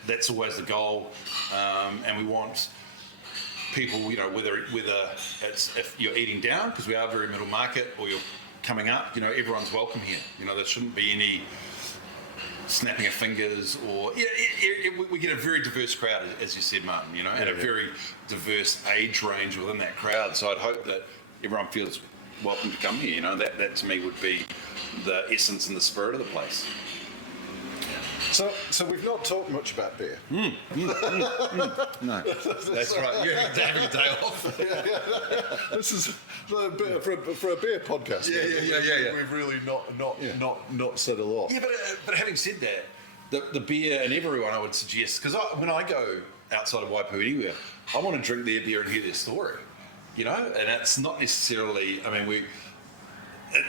that's always the goal, and we want people, whether it's if you're eating down because we are very middle market, or you're coming up, everyone's welcome here. There shouldn't be any snapping of fingers, or we get a very diverse crowd, as you said, Martin. And a very diverse age range within that crowd. So I'd hope that everyone feels welcome to come here. That to me would be the essence and the spirit of the place. So we've not talked much about beer. No, that's right. You're having a day off. This is for a beer podcast. Yeah. We've really not said a lot. Yeah, but having said that, the beer and everyone, I would suggest, because when I go outside of Waipu anywhere, I want to drink their beer and hear their story. And it's not necessarily. I mean,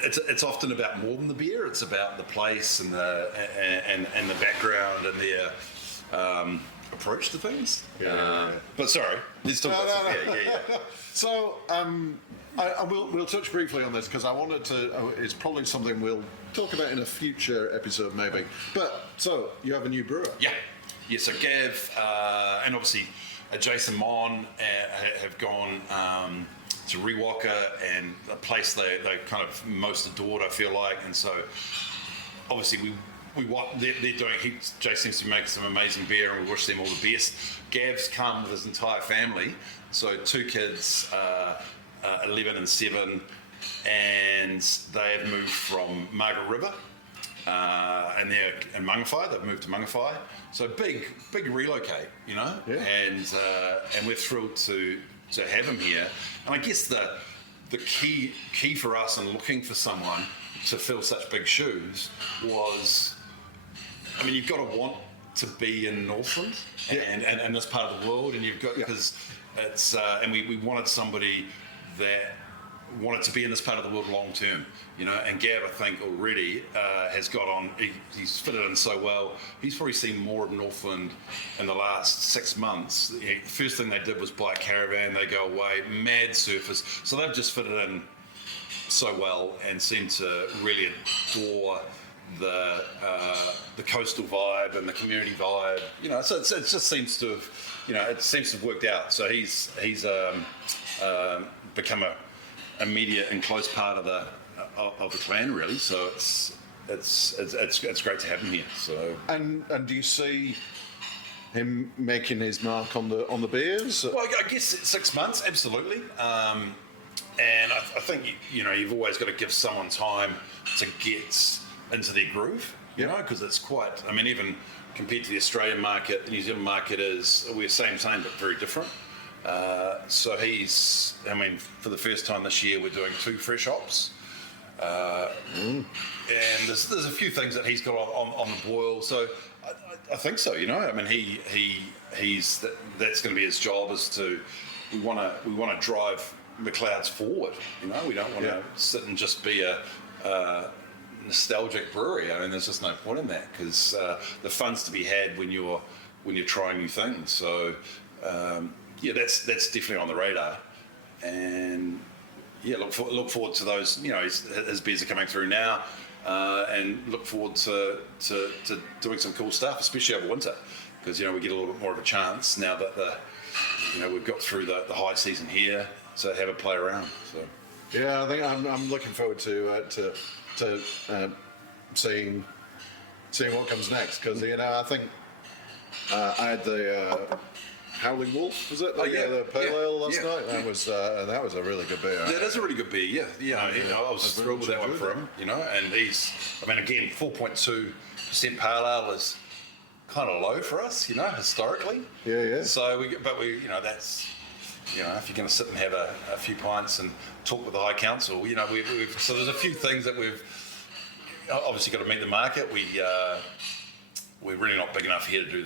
It's often about more than the beer. It's about the place and the background and their approach to things. But sorry, let's talk about some. Yeah. So we'll touch briefly on this because I wanted to. It's probably something we'll talk about in a future episode, maybe. But so you have a new brewer. Yeah. So Gav, and obviously Jason Mon have gone to Rewalker, and a place they kind of most adored, I feel like. And so obviously they're doing. Jay seems to make some amazing beer, and we wish them all the best. Gav's come with his entire family, so 2 kids, 11 and 7, and they have moved from Margaret River, and they're in Mangawhai. They've moved to Mangawhai, so big relocate, you know. Yeah. And we're thrilled to have him here. And I guess the key for us in looking for someone to fill such big shoes was, I mean, you've got to want to be in Northland and this part of the world, and you've got, because it's and we wanted somebody that wanted to be in this part of the world long term, you know. And Gav, I think, already has got on. He's fitted in so well. He's probably seen more of Northland in the last 6 months. The first thing they did was buy a caravan. They go away, mad surfers. So they've just fitted in so well and seem to really adore the coastal vibe and the community vibe. You know, so it just seems to have, you know, it seems to have worked out. So he's become a immediate and close part of the clan, really. So it's great to have him here. So And do you see him making his mark on the beers? well, I guess 6 months, absolutely. And I think you've always got to give someone time to get into their groove, you know, because it's quite. I mean, even compared to the Australian market, the New Zealand market we're same but very different. So I mean, for the first time this year, we're doing 2 fresh hops. And there's a few things that he's got on the boil. So I think so, you know. I mean, that's going to be his job, is to we want to drive McLeod's forward. You know, we don't want to sit and just be a nostalgic brewery. I mean, there's just no point in that, because the fun's to be had when you're trying new things. So that's definitely on the radar. And look forward to those. You know, his beers are coming through now, and look forward to doing some cool stuff, especially over winter, because we get a little bit more of a chance now that we've got through the high season here, to have a play around. So yeah, I think I'm looking forward to seeing what comes next, because I think I had the Howling Wolf, was it? The pale ale last night. That was a really good beer. Yeah, that's a really good beer. Yeah. I was thrilled with that one for him. And again, 4.2% pale ale is kind of low for us, historically. Yeah. So that's. If you're going to sit and have a few pints and talk with the High Council, so there's a few things that we've obviously got to meet the market. We're really not big enough here to do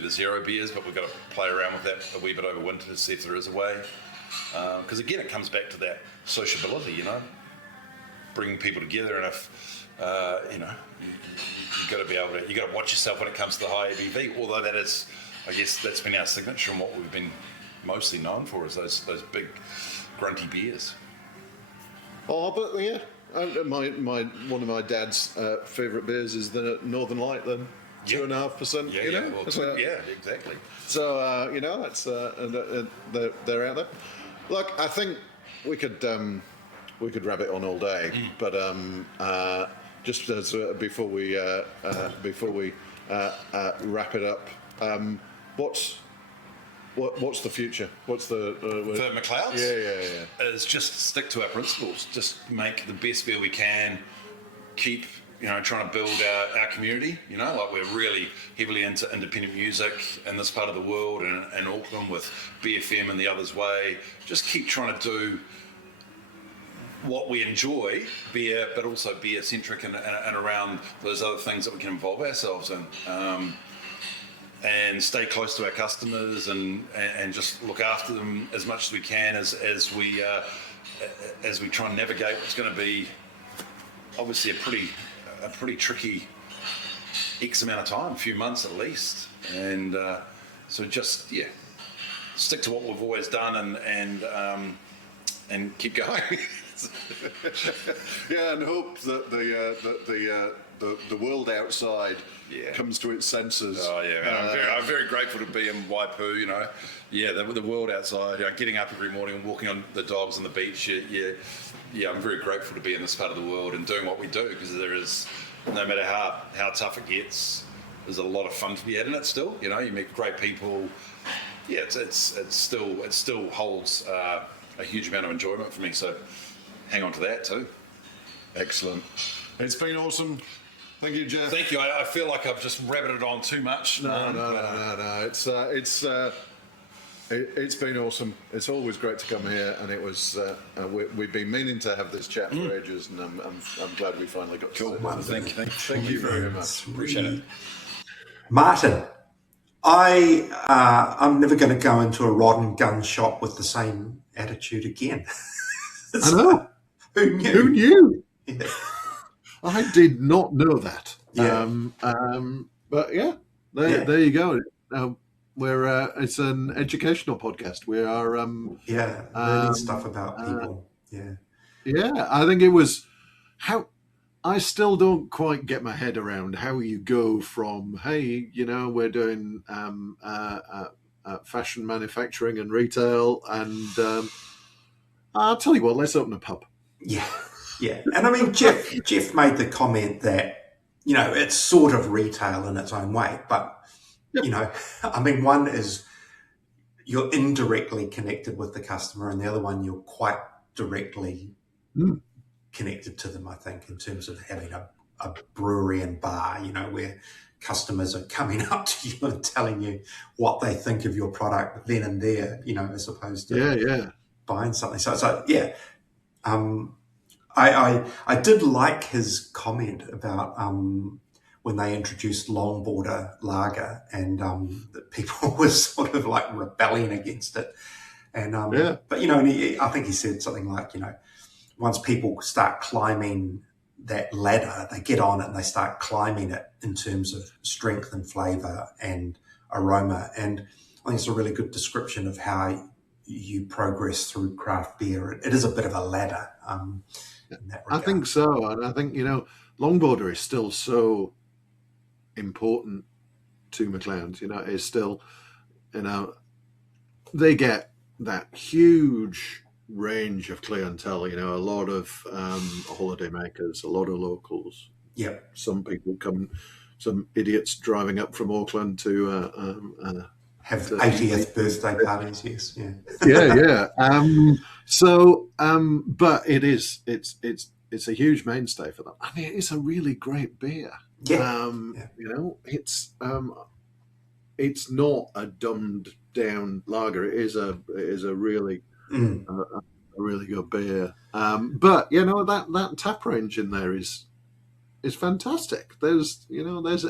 the zero beers, but we've got to play around with that a wee bit over winter to see if there is a way. Because again, it comes back to that sociability, bringing people together, and if you've got to be able to, you got to watch yourself when it comes to the high ABV. Although that is, I guess, that's been our signature and what we've been mostly known for, is those big grunty beers. Oh, but yeah, one of my dad's favourite beers is the Northern Light, then 2.5%. Yeah, exactly. So that's they're out there. Look, I think we could wrap it on all day, but just as before we wrap it up, What's the future? What's the for McLeod's? Yeah. Is just stick to our principles. Just make the best beer we can. Keep trying to build our community. Like we're really heavily into independent music in this part of the world, and in Auckland with BFM and the Others Way. Just keep trying to do what we enjoy, beer, but also beer centric and around those other things that we can involve ourselves in. And stay close to our customers and just look after them as much as we can as we try and navigate what's going to be obviously a pretty tricky X amount of time, a few months at least. And so just stick to what we've always done and keep going. Yeah, and hope that the world outside comes to its senses. Oh yeah, I'm very grateful to be in Waipu. You know, the world outside. Getting up every morning and walking on the dogs on the beach. I'm very grateful to be in this part of the world and doing what we do, because there is, no matter how tough it gets, there's a lot of fun to be had in it still. You know, you meet great people. Yeah, it still holds a huge amount of enjoyment for me. So hang on to that too. Excellent. It's been awesome. Thank you, Geoff. Thank you. I feel like I've just rabbited on too much. No. It's been awesome. It's always great to come here, and it was. We've been meaning to have this chat for ages, and I'm glad we finally got to. Cool. Thank you very much. Appreciate it. Martin, I'm never going to go into a rod and gun shop with the same attitude again. I know. Who knew? Who knew? Yeah. I did not know that. Yeah. But yeah, there you go. It's an educational podcast. We are learning stuff about people. Yeah, I think it was how I still don't quite get my head around how you go from, hey, we're doing fashion manufacturing and retail, and I'll tell you what, let's open a pub. Yeah. And I mean, Geoff made the comment that, it's sort of retail in its own way, but, I mean, one is you're indirectly connected with the customer, and the other one you're quite directly connected to them, I think, in terms of having a brewery and bar, where customers are coming up to you and telling you what they think of your product then and there, as opposed to buying something. So I did like his comment about when they introduced Longboarder Lager, and that people were sort of like rebelling against it. And but I think he said something like, once people start climbing that ladder, they get on it and they start climbing it in terms of strength and flavour and aroma. And I think it's a really good description of how you progress through craft beer. It is a bit of a ladder. In that regard. I think so, and I think Longboarder is still so important to McLeod's. Is still, they get that huge range of clientele. A lot of holiday makers, a lot of locals. Yeah, some people some idiots driving up from Auckland to have 80th birthday parties. Yes, but it's a huge mainstay for them. I mean, it's a really great beer. It's not a dumbed down lager. It is a really a really good beer. But that tap range in there is fantastic. There's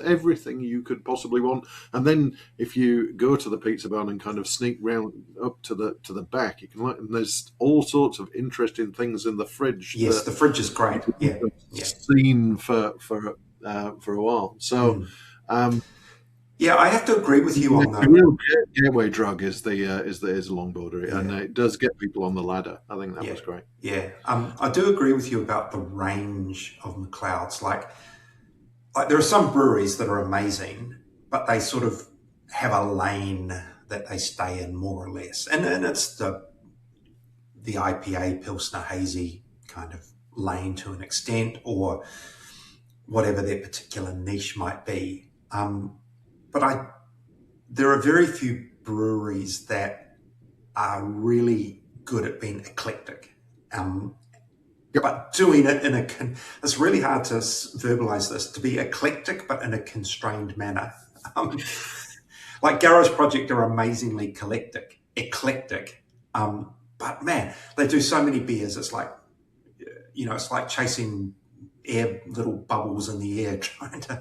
everything you could possibly want. And then if you go to the pizza barn and kind of sneak round up to the back, you can and there's all sorts of interesting things in the fridge. Yes, the fridge is great. Seen for a while. So I have to agree with you on that. The real gateway drug is the Longboarder, and it does get people on the ladder. I think that was great. Yeah, I do agree with you about the range of McLeod's. Like there are some breweries that are amazing, but they sort of have a lane that they stay in more or less, and it's the IPA Pilsner hazy kind of lane to an extent, or whatever their particular niche might be. But there are very few breweries that are really good at being eclectic. But doing it it's really hard to verbalize this, to be eclectic, but in a constrained manner. Like Garage Project are amazingly eclectic. But man, they do so many beers. It's like, it's like chasing little bubbles in the air, trying to,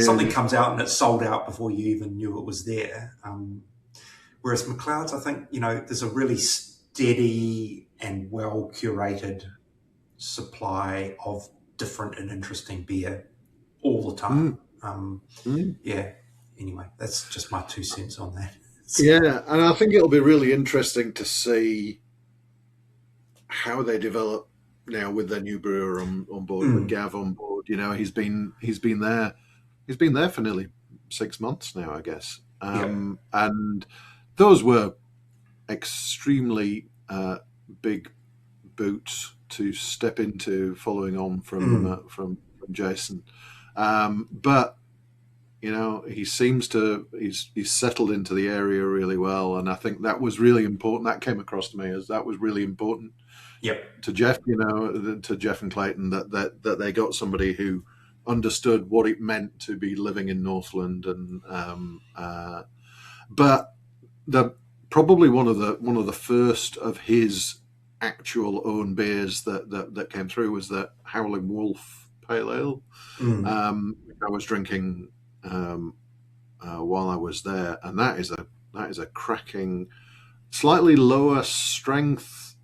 something comes out and it's sold out before you even knew it was there. Whereas McLeod's, I think, there's a really steady and well curated supply of different and interesting beer all the time. Anyway, that's just my 2 cents on that. Yeah, and I think it'll be really interesting to see how they develop, now with their new brewer on board, with Gav on board. He's been there for nearly 6 months now, I guess. And those were extremely big boots to step into, following on from Jason. But he seems to he's settled into the area really well, and I think that was really important. That came across to me as that was really important. To Geoff, to Geoff and Clayton, that they got somebody who understood what it meant to be living in Northland, and but probably one of the first of his actual own beers that came through was the Howling Wolf Pale Ale. I was drinking while I was there, and that is a cracking, slightly lower strength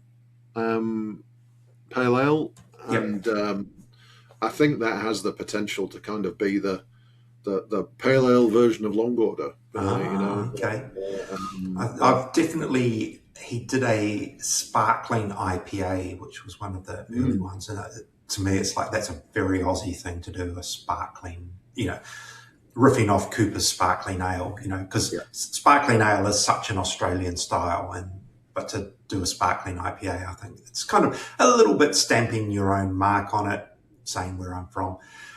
pale ale, and I think that has the potential to kind of be the pale ale version of Long Border. Okay. I've definitely. He did a sparkling IPA, which was one of the early ones, and to me, it's like that's a very Aussie thing to do, a sparkling. Riffing off Cooper's sparkling ale. Because sparkling ale is such an Australian style, but to do a sparkling IPA, I think it's kind of a little bit stamping your own mark on it, saying where I'm from.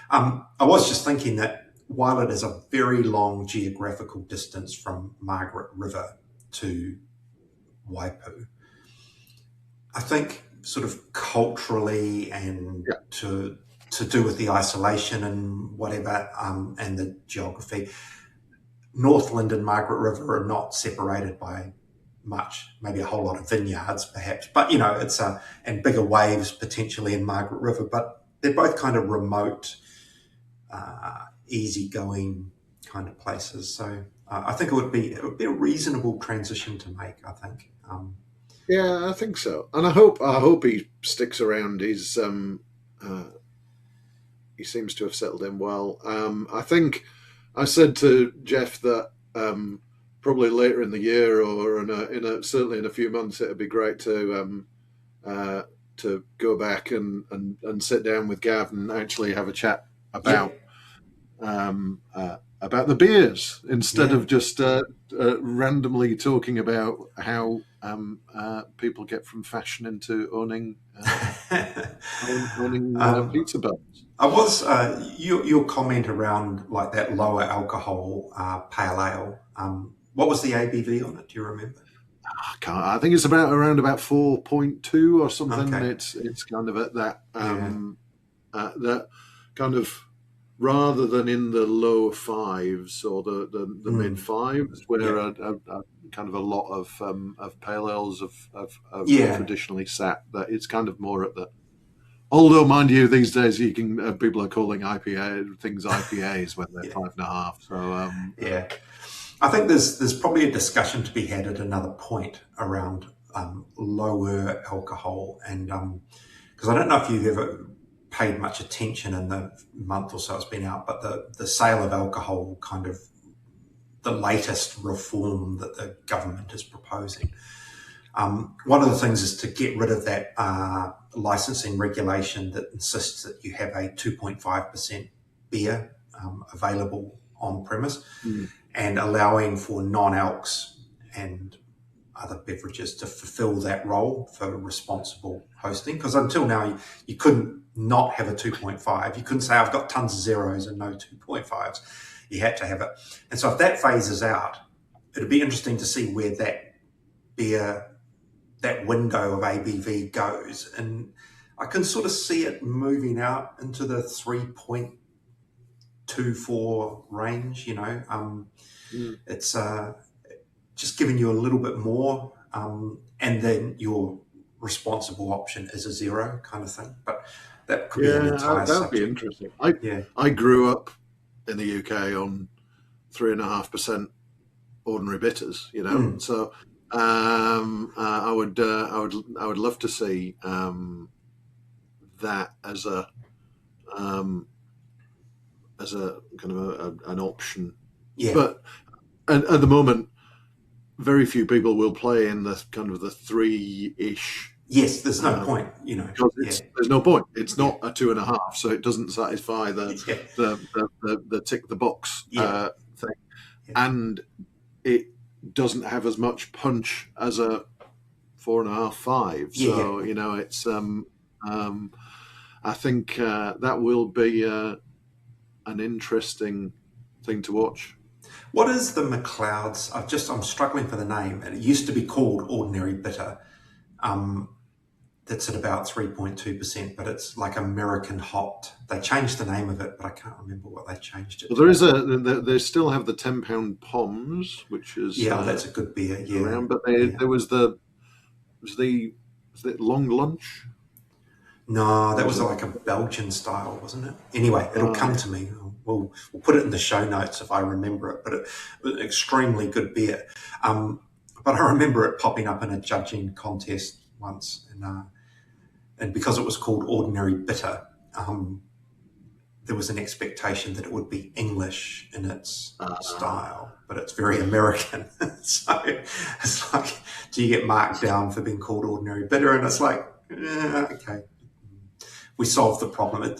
I was just thinking that while it is a very long geographical distance from Margaret River to Waipu, I think sort of culturally and to do with the isolation and whatever, and the geography, Northland and Margaret River are not separated by much, maybe a whole lot of vineyards perhaps, but it's and bigger waves potentially in Margaret River, but they're both kind of remote, easygoing kind of places. So I think it would be a reasonable transition to make, I think. I think so, and I hope he sticks around. He seems to have settled in well. I think I said to Geoff that probably later in the year, or certainly in a few months, it'd be great to go back and sit down with Gav and actually have a chat about the beers, instead of just randomly talking about how people get from fashion into owning pizza barns. I was your comment around like that lower alcohol pale ale. What was the ABV on it? Do you remember? I think it's around about 4.2 or something. Okay. It's kind of at that that kind of, rather than in the low fives or the mid fives, where a kind of a lot of pale ales have traditionally sat. That it's kind of more at the. Although, mind you, these days people are calling things IPAs when they're 5.5. So I think there's probably a discussion to be had at another point around lower alcohol, and because I don't know if you've ever paid much attention in the month or so it's been out, but the sale of alcohol, kind of the latest reform that the government is proposing. One of the things is to get rid of that licensing regulation that insists that you have a 2.5% beer available on premise, and allowing for non-alcs and other beverages to fulfill that role for responsible hosting. Because until now, you couldn't not have a 2.5. You couldn't say, I've got tons of zeros and no 2.5s. You had to have it. And so if that phases out, it'd be interesting to see where that beer, that window of ABV goes. And I can sort of see it moving out into the 3.24 range, It's just giving you a little bit more, and then your responsible option is a zero kind of thing. But that could be an entire that would subject. be interesting. I grew up in the UK on 3.5% ordinary bitters, so I would love to see that as a kind of an option. But at the moment, very few people will play in the kind of the 3-ish Yes, there's no point, you know. Because there's no point. It's not a 2.5, so it doesn't satisfy the tick the box thing, and it doesn't have as much punch as a 4.5, 5. So you know, it's I think that will be an interesting thing to watch. What is the McLeods? I'm struggling for the name. It used to be called Ordinary Bitter. That's at about 3.2%, but it's like American hot. They changed the name of it, but I can't remember what they changed it. Well, they still have the £10 Poms, which is that's a good beer. Yeah, around, but there was the Long Lunch. No, that was like a Belgian style, wasn't it? Anyway, it'll come to me. We'll put it in the show notes if I remember it. But it was an extremely good beer. But I remember it popping up in a judging contest once, and because it was called Ordinary Bitter, there was an expectation that it would be English in its style, but it's very American. So it's like, do you get marked down for being called Ordinary Bitter? And it's like, okay. We solved the problem. I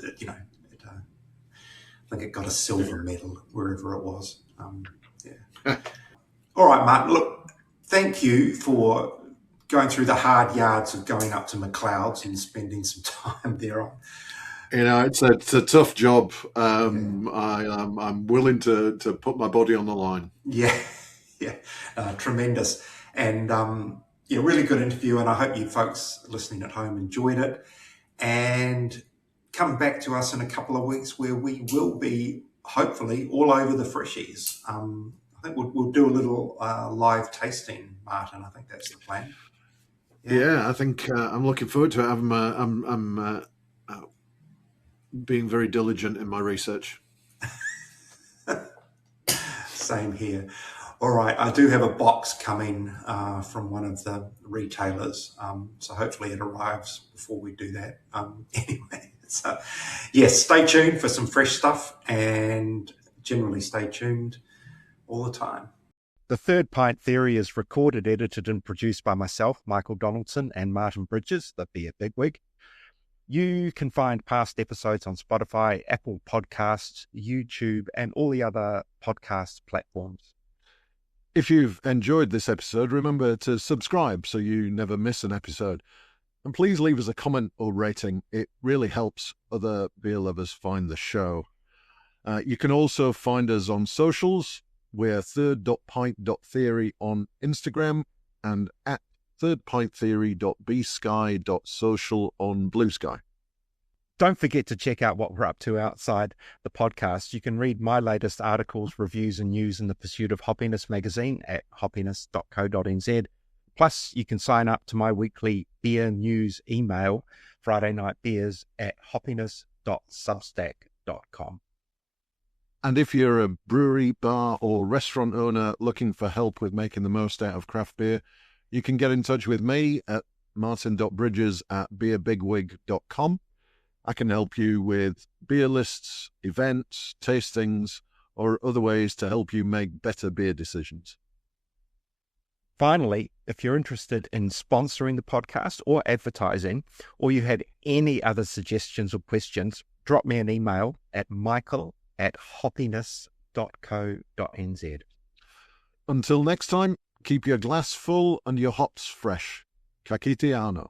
think it got a silver medal wherever it was. All right, Martin. Look, thank you for going through the hard yards of going up to McLeod's and spending some time there. You know, it's a tough job. I'm willing to put my body on the line. Tremendous, and really good interview. And I hope you folks listening at home enjoyed it. And come back to us in a couple of weeks where we will be hopefully all over the freshies. I think we'll do a little live tasting, Martin. I think that's the plan. Yeah, I think I'm looking forward to it. I'm being very diligent in my research. Same here. All right, I do have a box coming from one of the retailers, so hopefully it arrives before we do that. Anyway, so yes, stay tuned for some fresh stuff, and generally stay tuned all the time. The Third Pint Theory is recorded, edited and produced by myself, Michael Donaldson, and Martin Bridges, the Beer Bigwig. You can find past episodes on Spotify, Apple Podcasts, YouTube, and all the other podcast platforms. If you've enjoyed this episode, remember to subscribe so you never miss an episode. And please leave us a comment or rating. It really helps other beer lovers find the show. You can also find us on socials. We're third.pint.theory on Instagram and at thirdpinttheory.bsky.social on Blue Sky. Don't forget to check out what we're up to outside the podcast. You can read my latest articles, reviews, and news in the Pursuit of Hoppiness magazine at hoppiness.co.nz. Plus, you can sign up to my weekly beer news email, Friday Night Beers, at hoppiness.substack.com. And if you're a brewery, bar, or restaurant owner looking for help with making the most out of craft beer, you can get in touch with me at martin.bridges@beerbigwig.com. I can help you with beer lists, events, tastings, or other ways to help you make better beer decisions. Finally, if you're interested in sponsoring the podcast or advertising, or you had any other suggestions or questions, drop me an email at michael@hoppiness.co.nz. Until next time, keep your glass full and your hops fresh. Ka kite anō.